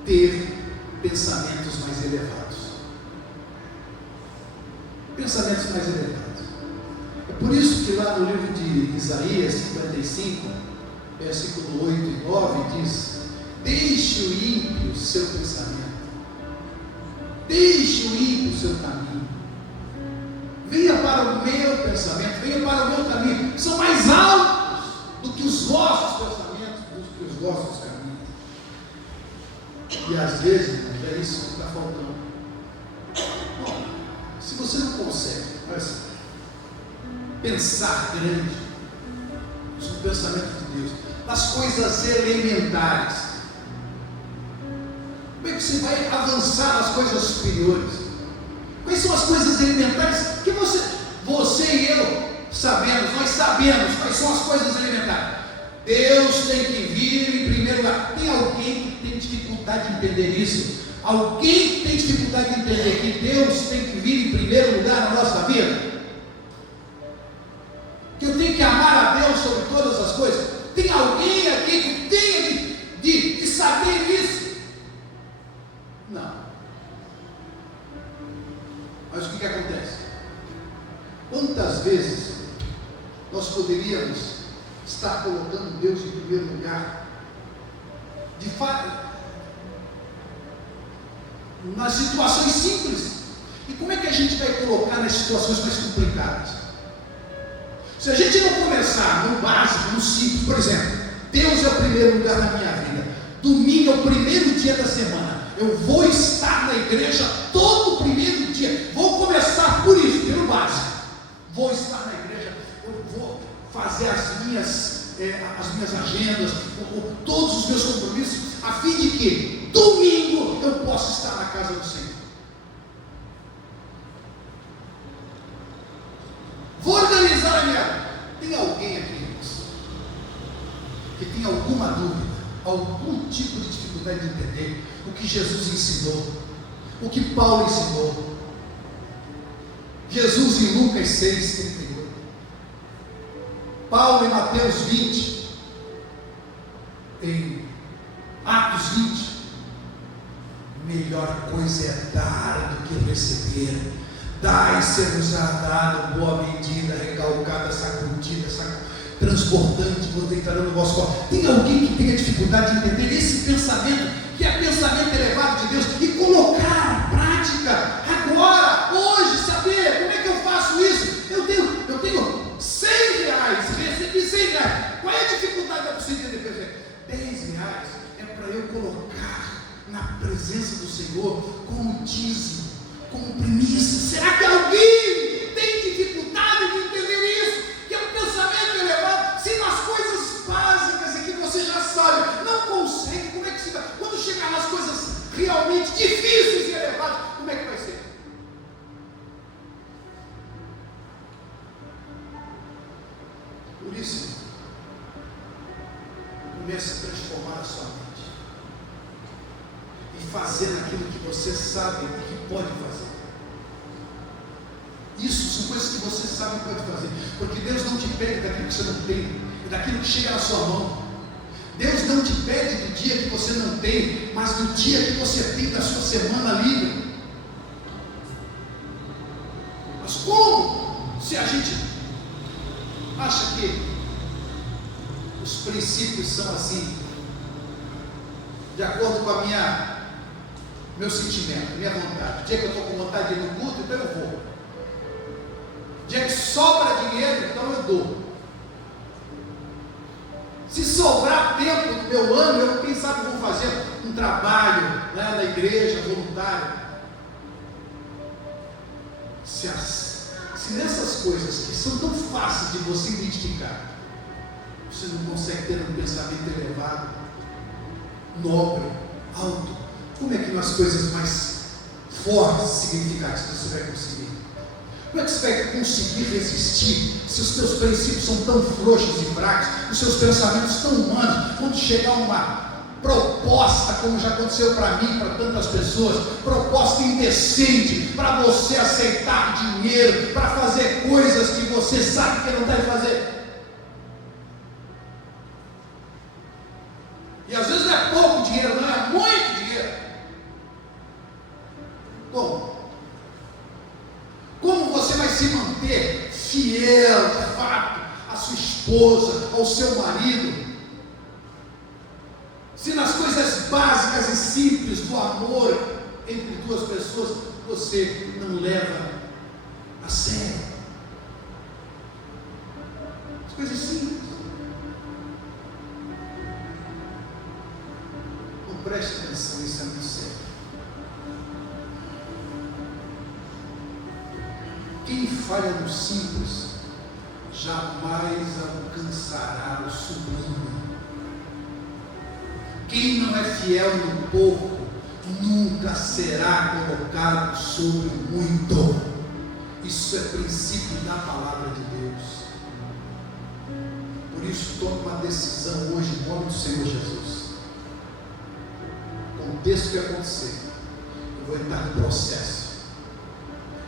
ter pensamentos mais elevados. Pensamentos mais elevados. É por isso que lá no livro de Isaías 55, versículo 8 e 9, diz: deixe o ímpio o seu pensamento, deixe o ímpio o seu caminho, venha para o meu pensamento, venha para o meu caminho, são mais altos do que os vossos pensamentos, do que os vossos caminhos. E às vezes, é isso que está faltando. Bom, se você não consegue, pensar grande sobre o pensamento de Deus, nas coisas elementares, como é que você vai avançar nas coisas superiores? Quais são as coisas elementares que você e eu sabemos? Nós sabemos quais são as coisas elementares. Deus tem que vir em primeiro lugar. Tem alguém que tem dificuldade de entender isso? Alguém que tem dificuldade de entender que Deus tem que vir em primeiro lugar na nossa vida? Que eu tenho que amar a Deus sobre todas as coisas? Tem alguém aqui que tenha de saber isso? Não. Mas o que acontece? Quantas vezes nós poderíamos estar colocando Deus em primeiro lugar? De fato, nas situações simples. E como é que a gente vai colocar nas situações mais complicadas? Se a gente não começar no básico, no simples, por exemplo, Deus é o primeiro lugar na minha vida, domingo é o primeiro dia da semana, eu vou estar na igreja todo o primeiro dia, vou começar por isso, pelo básico, vou estar na igreja, eu vou fazer as minhas agendas, todos os meus compromissos, a fim de que domingo eu possa estar na casa do Senhor. Vou organizar a minha vida. Tem alguém aqui que tem alguma dúvida, algum tipo de dificuldade de entender o que Jesus ensinou, o que Paulo ensinou? Jesus em Lucas 6:38, Paulo em Mateus 20, em Atos 20, melhor coisa é dar do que receber. Dai, ser-vos-á dado, boa medida, recalcada, sacudida, transbordante, vos entrará no vosso corpo. Tem alguém que tenha dificuldade de entender esse pensamento, que é pensamento elevado de Deus, e colocar na prática, agora, hoje, saber como é que eu faço isso? Eu tenho 100 reais, recebi 100 reais. Qual é a dificuldade da você entender? 10 reais é para eu colocar na presença do Senhor como dízimo, como primícia. Será que alguém tem dificuldade de entender isso? Que é um pensamento elevado, se nas coisas básicas e que você já sabe, não consegue, como é que se dá? Quando chegar nas coisas realmente difíceis e elevadas, como é que vai ser? Por isso, comece a transformar a sua mente e fazer aquilo que você sabe que pode fazer. Isso são coisas que você sabe que pode fazer, porque Deus não te pede daquilo que você não tem, é daquilo que chega na sua mão. Deus não te pede do dia que você não tem, mas do dia que você tem da sua semana livre. Mas como? Se a gente acha que os princípios são assim, de acordo com a meu sentimento, minha vontade. O dia que eu estou com vontade de ir no culto, então eu vou. O dia que sobra dinheiro, então eu dou. Se sobrar tempo do meu ano, eu, quem sabe, vou fazer um trabalho lá na igreja, voluntário. Se nessas coisas que são tão fáceis de você identificar, você não consegue ter um pensamento elevado, nobre, alto, como é que nas coisas mais fortes, significativas, você vai conseguir? Como é que você vai conseguir resistir se os teus princípios são tão frouxos e fracos, os seus pensamentos tão humanos? Quando chegar uma proposta, como já aconteceu para mim, para tantas pessoas, proposta indecente, para você aceitar dinheiro, para fazer coisas que você sabe que não deve fazer. E às vezes não é pouco dinheiro, não, é muito dinheiro. Como você vai se manter fiel, de fato, à sua esposa, ao seu marido, se nas coisas básicas e simples do amor entre duas pessoas, você não leva a sério? As coisas simples. Então preste atenção, isso é muito sério. Quem falha no simples, jamais alcançará o sublime. Quem não é fiel no pouco, nunca será colocado sobre o muito. Isso é princípio da palavra de Deus. Por isso, tome uma decisão hoje, em nome do Senhor Jesus. Aconteça o que acontecer, eu vou entrar no processo.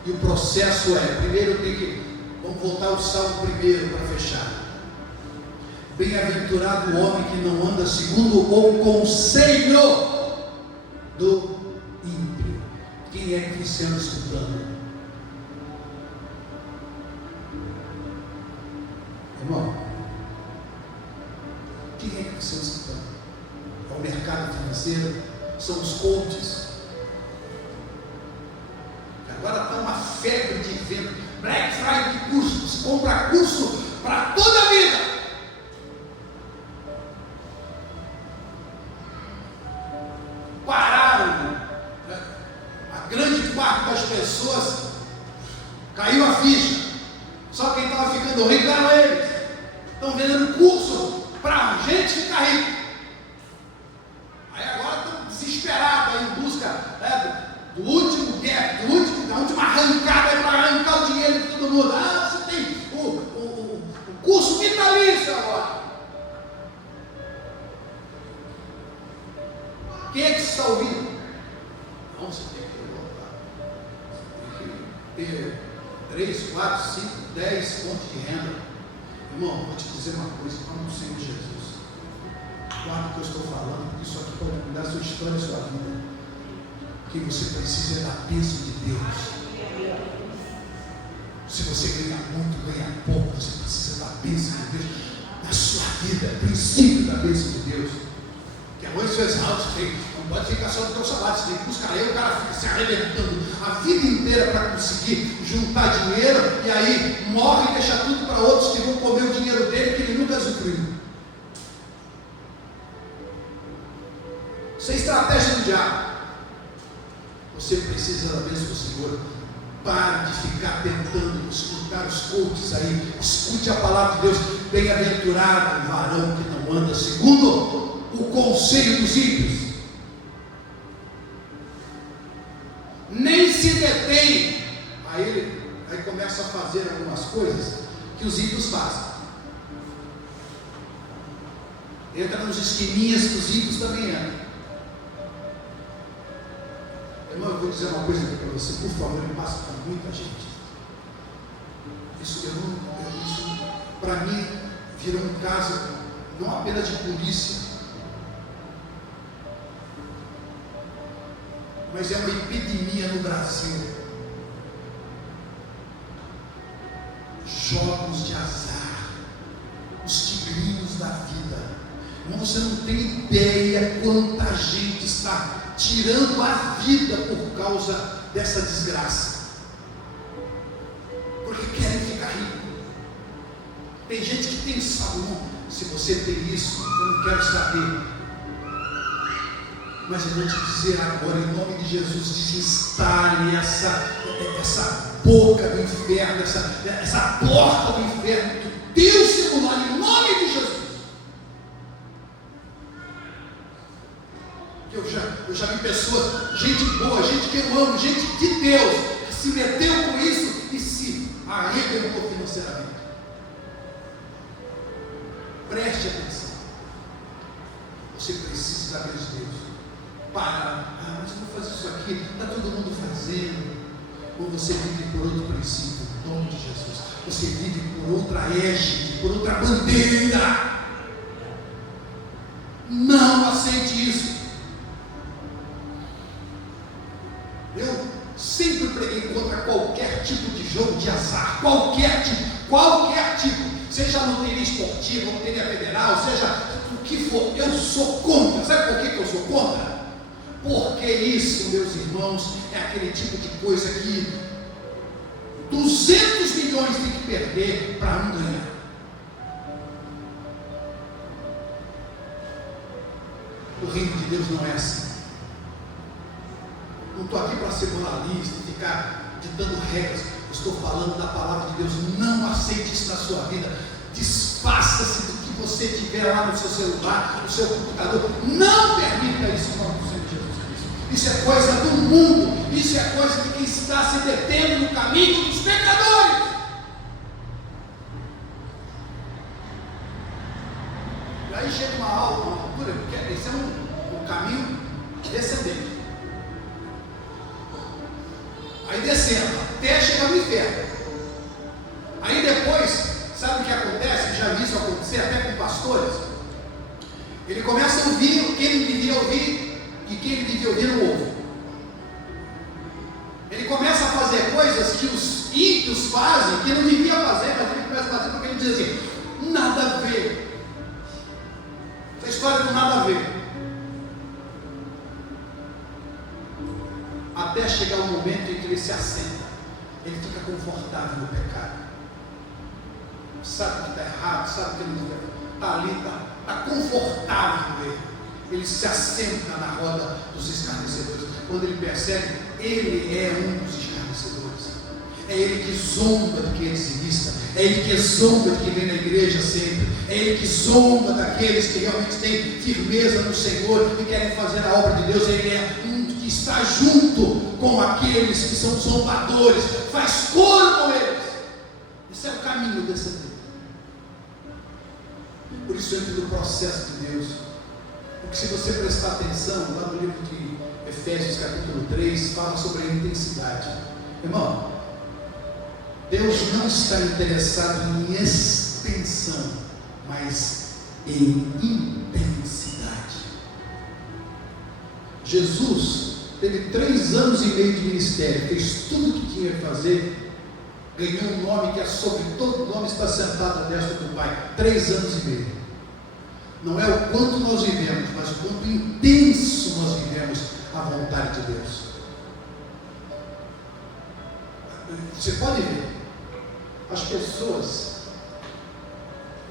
E o processo é, primeiro tem que, vamos voltar ao Salmo primeiro para fechar. Bem-aventurado o homem que não anda segundo o conselho do ímpio. Quem é que você anda escutando? Irmão, quem é que você anda escutando? É o mercado financeiro? São os coaches? Agora está uma Black Friday de curso. Você compra curso para toda a vida. Pararam, né? A grande parte das pessoas caiu a ficha. Só quem estava ficando rico eram eles. Estão vendendo curso para a gente ficar rico. Aí agora estão desesperados em busca, né, do último gap, da última arrancada para arrancar o dinheiro de todo mundo. Ah, você tem o curso vitalício agora. Quem é que está ouvindo? Não, você tem que voltar. Tem que ter 3, 4, 5, 10 fontes de renda. Irmão, vou te dizer uma coisa, em nome do Senhor Jesus. Guarda o que eu estou falando, porque isso aqui pode mudar a sua história e a sua vida. Que você precisa da bênção de Deus. Se você ganha muito, ganha pouco, você precisa da bênção de Deus na sua vida, princípio da bênção de Deus. Que a mãe se exalta, não pode ficar só no teu salário, você tem que buscar. Aí o cara fica se arrebentando a vida inteira para conseguir juntar dinheiro, e aí morre e deixa tudo para outros que vão comer o dinheiro dele que ele nunca usufruiu. Isso é estratégia do diabo. Você precisa da bênção do Senhor. Pare de ficar tentando escutar os coaches aí. Escute a palavra de Deus. Bem-aventurado o varão que não anda segundo o conselho dos ímpios, nem se detém. Aí começa a fazer algumas coisas que os ímpios fazem. Entra nos esqueminhas que os ímpios também entram. Irmão, eu vou dizer uma coisa aqui para você, por favor, me passa para muita gente. Isso para mim virou um caso não apenas de polícia, mas é uma epidemia no Brasil. Jogos de azar, os tigrinhos da vida. Irmão, você não tem ideia quanta gente está tirando a vida por causa dessa desgraça, porque querem ficar rico. Tem gente que tem saúde. Se você tem isso, eu não quero saber. Mas eu vou te dizer agora, em nome de Jesus, desinstale essa boca do inferno, essa porta do inferno, que Deus segurou em nome de Jesus. Eu já vi pessoas, gente boa, gente que eu amo, gente de Deus, que se meteu com isso e se arrebentou financeiramente. Preste atenção. Você precisa da graça de Deus. Para, mas eu vou fazer isso aqui, está todo mundo fazendo. Ou você vive por outro princípio, em nome de Jesus. Você vive por outra égide, por outra bandeira. Não aceite isso. Eu sempre preguei contra qualquer tipo de jogo de azar, qualquer tipo, seja a loteria esportiva, loteria federal, seja o que for, eu sou contra. Sabe por que eu sou contra? Porque isso, meus irmãos, é aquele tipo de coisa que 200 milhões tem que perder para um ganhar. O reino de Deus não é assim. Não estou aqui para ser moralista, ficar ditando regras. Eu estou falando da palavra de Deus. Não aceite isso na sua vida. Desfaça-se do que você tiver lá no seu celular, no seu computador. Não permita isso em nome do Senhor Jesus Cristo. Isso é coisa do mundo. Isso é coisa de quem está se detendo no caminho dos pecadores. E aí chega uma altura, porque esse é um caminho descendente. Aí descendo, até chegar no inferno. Aí depois, sabe o que acontece? Eu já vi isso acontecer até com pastores. Ele começa a ouvir o que ele devia ouvir e quem ele devia ouvir não ouve. Ele começa a fazer coisas que os ímpios fazem, que não devia fazer, mas ele começa a fazer porque ele diz assim: nada a ver. Essa história não nada a ver. Até chegar o momento em que ele se assenta. ele fica confortável no pecado. Sabe que está errado, sabe que ele está ali, está confortável no erro. Ele se assenta na roda dos escarnecedores. Quando ele percebe, ele é um dos escarnecedores. É ele que zomba de quem se vista. É ele que zomba de quem vem na igreja sempre. É ele que zomba daqueles que realmente têm firmeza no Senhor e querem fazer a obra de Deus. Ele é um que está junto com aqueles que são zombadores, faz coro com eles. Esse é o caminho dessa vida. Por isso entra no processo de Deus. Porque se você prestar atenção, lá no livro de Efésios capítulo 3, fala sobre a intensidade. Irmão, Deus não está interessado em extensão, mas em intensidade. Jesus teve 3 anos e meio de ministério, fez tudo o que tinha que fazer, ganhou um nome que é sobre todo nome, está sentado à destra do Pai. 3 anos e meio. Não é o quanto nós vivemos, mas o quanto intenso nós vivemos a vontade de Deus. Você pode ver, as pessoas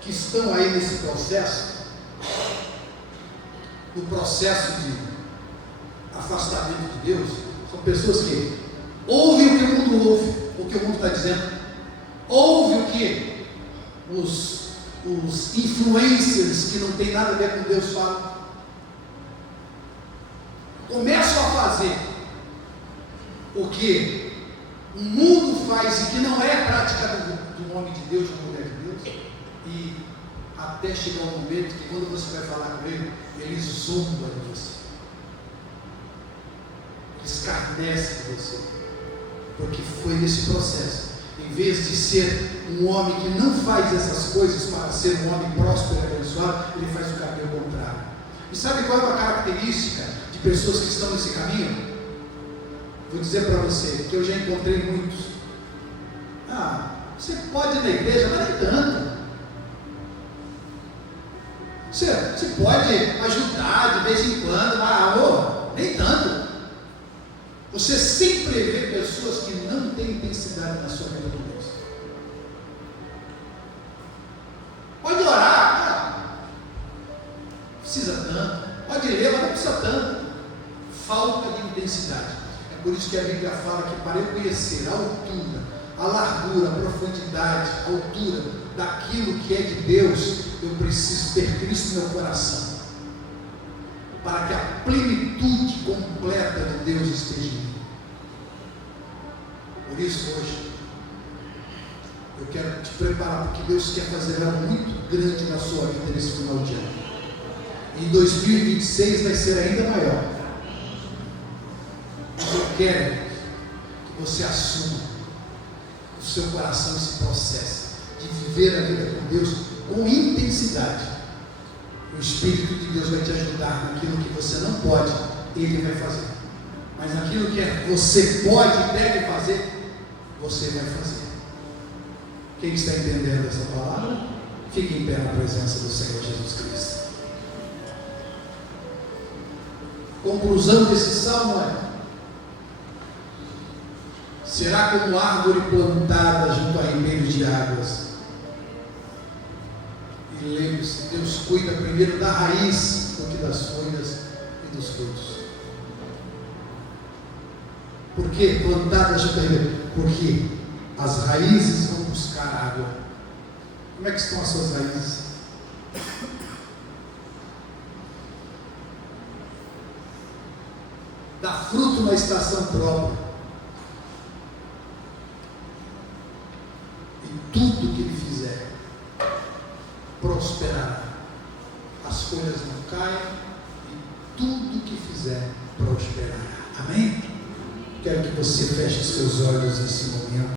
que estão aí nesse processo, no processo de afastamento de Deus, são pessoas que ouvem o que o mundo ouve, o que o mundo está dizendo, ouvem o que os influencers que não tem nada a ver com Deus falam, começam a fazer o que o mundo faz e que não é prática do homem de Deus, da mulher de Deus, e até chegar um momento que quando você vai falar com ele, ele zomba de você, escarnece de você, porque foi nesse processo. Em vez de ser um homem que não faz essas coisas para ser um homem próspero e abençoado, ele faz o caminho contrário. E sabe qual é uma característica de pessoas que estão nesse caminho? Vou dizer para você, que eu já encontrei muitos. Você pode ir na igreja, mas nem tanto. Você pode ajudar de vez em quando, mas nem tanto. Você sempre vê pessoas que não têm intensidade na sua vida com Deus. Pode orar, não precisa tanto. Pode ler, mas não precisa tanto. Falta de intensidade. É por isso que a Bíblia fala que para eu conhecer a altura, a largura, a profundidade, a altura daquilo que é de Deus, eu preciso ter Cristo no meu coração, para que a plenitude completa de Deus esteja em mim. Por isso hoje eu quero te preparar, porque Deus quer fazer algo muito grande na sua vida nesse final de ano. Em 2026 vai ser ainda maior. Mas eu quero que você assuma o seu coração esse processo de viver a vida com Deus com intensidade. O Espírito de Deus vai te ajudar naquilo que você não pode, Ele vai fazer. Mas naquilo que você pode e deve fazer, você vai fazer. Quem está entendendo essa palavra? Fique em pé na presença do Senhor Jesus Cristo. Conclusão desse salmo é: será como árvore plantada junto a ribeiros de águas. E lembre-se, Deus cuida primeiro da raiz do que das folhas e dos frutos. Por que plantada junto a ribeiros? Porque as raízes vão buscar água. Como é que estão as suas raízes? Dá fruto na estação própria. E tudo que ele fizer prosperará. As folhas não caem e tudo que fizer prosperará. Amém? Quero que você feche seus olhos nesse momento.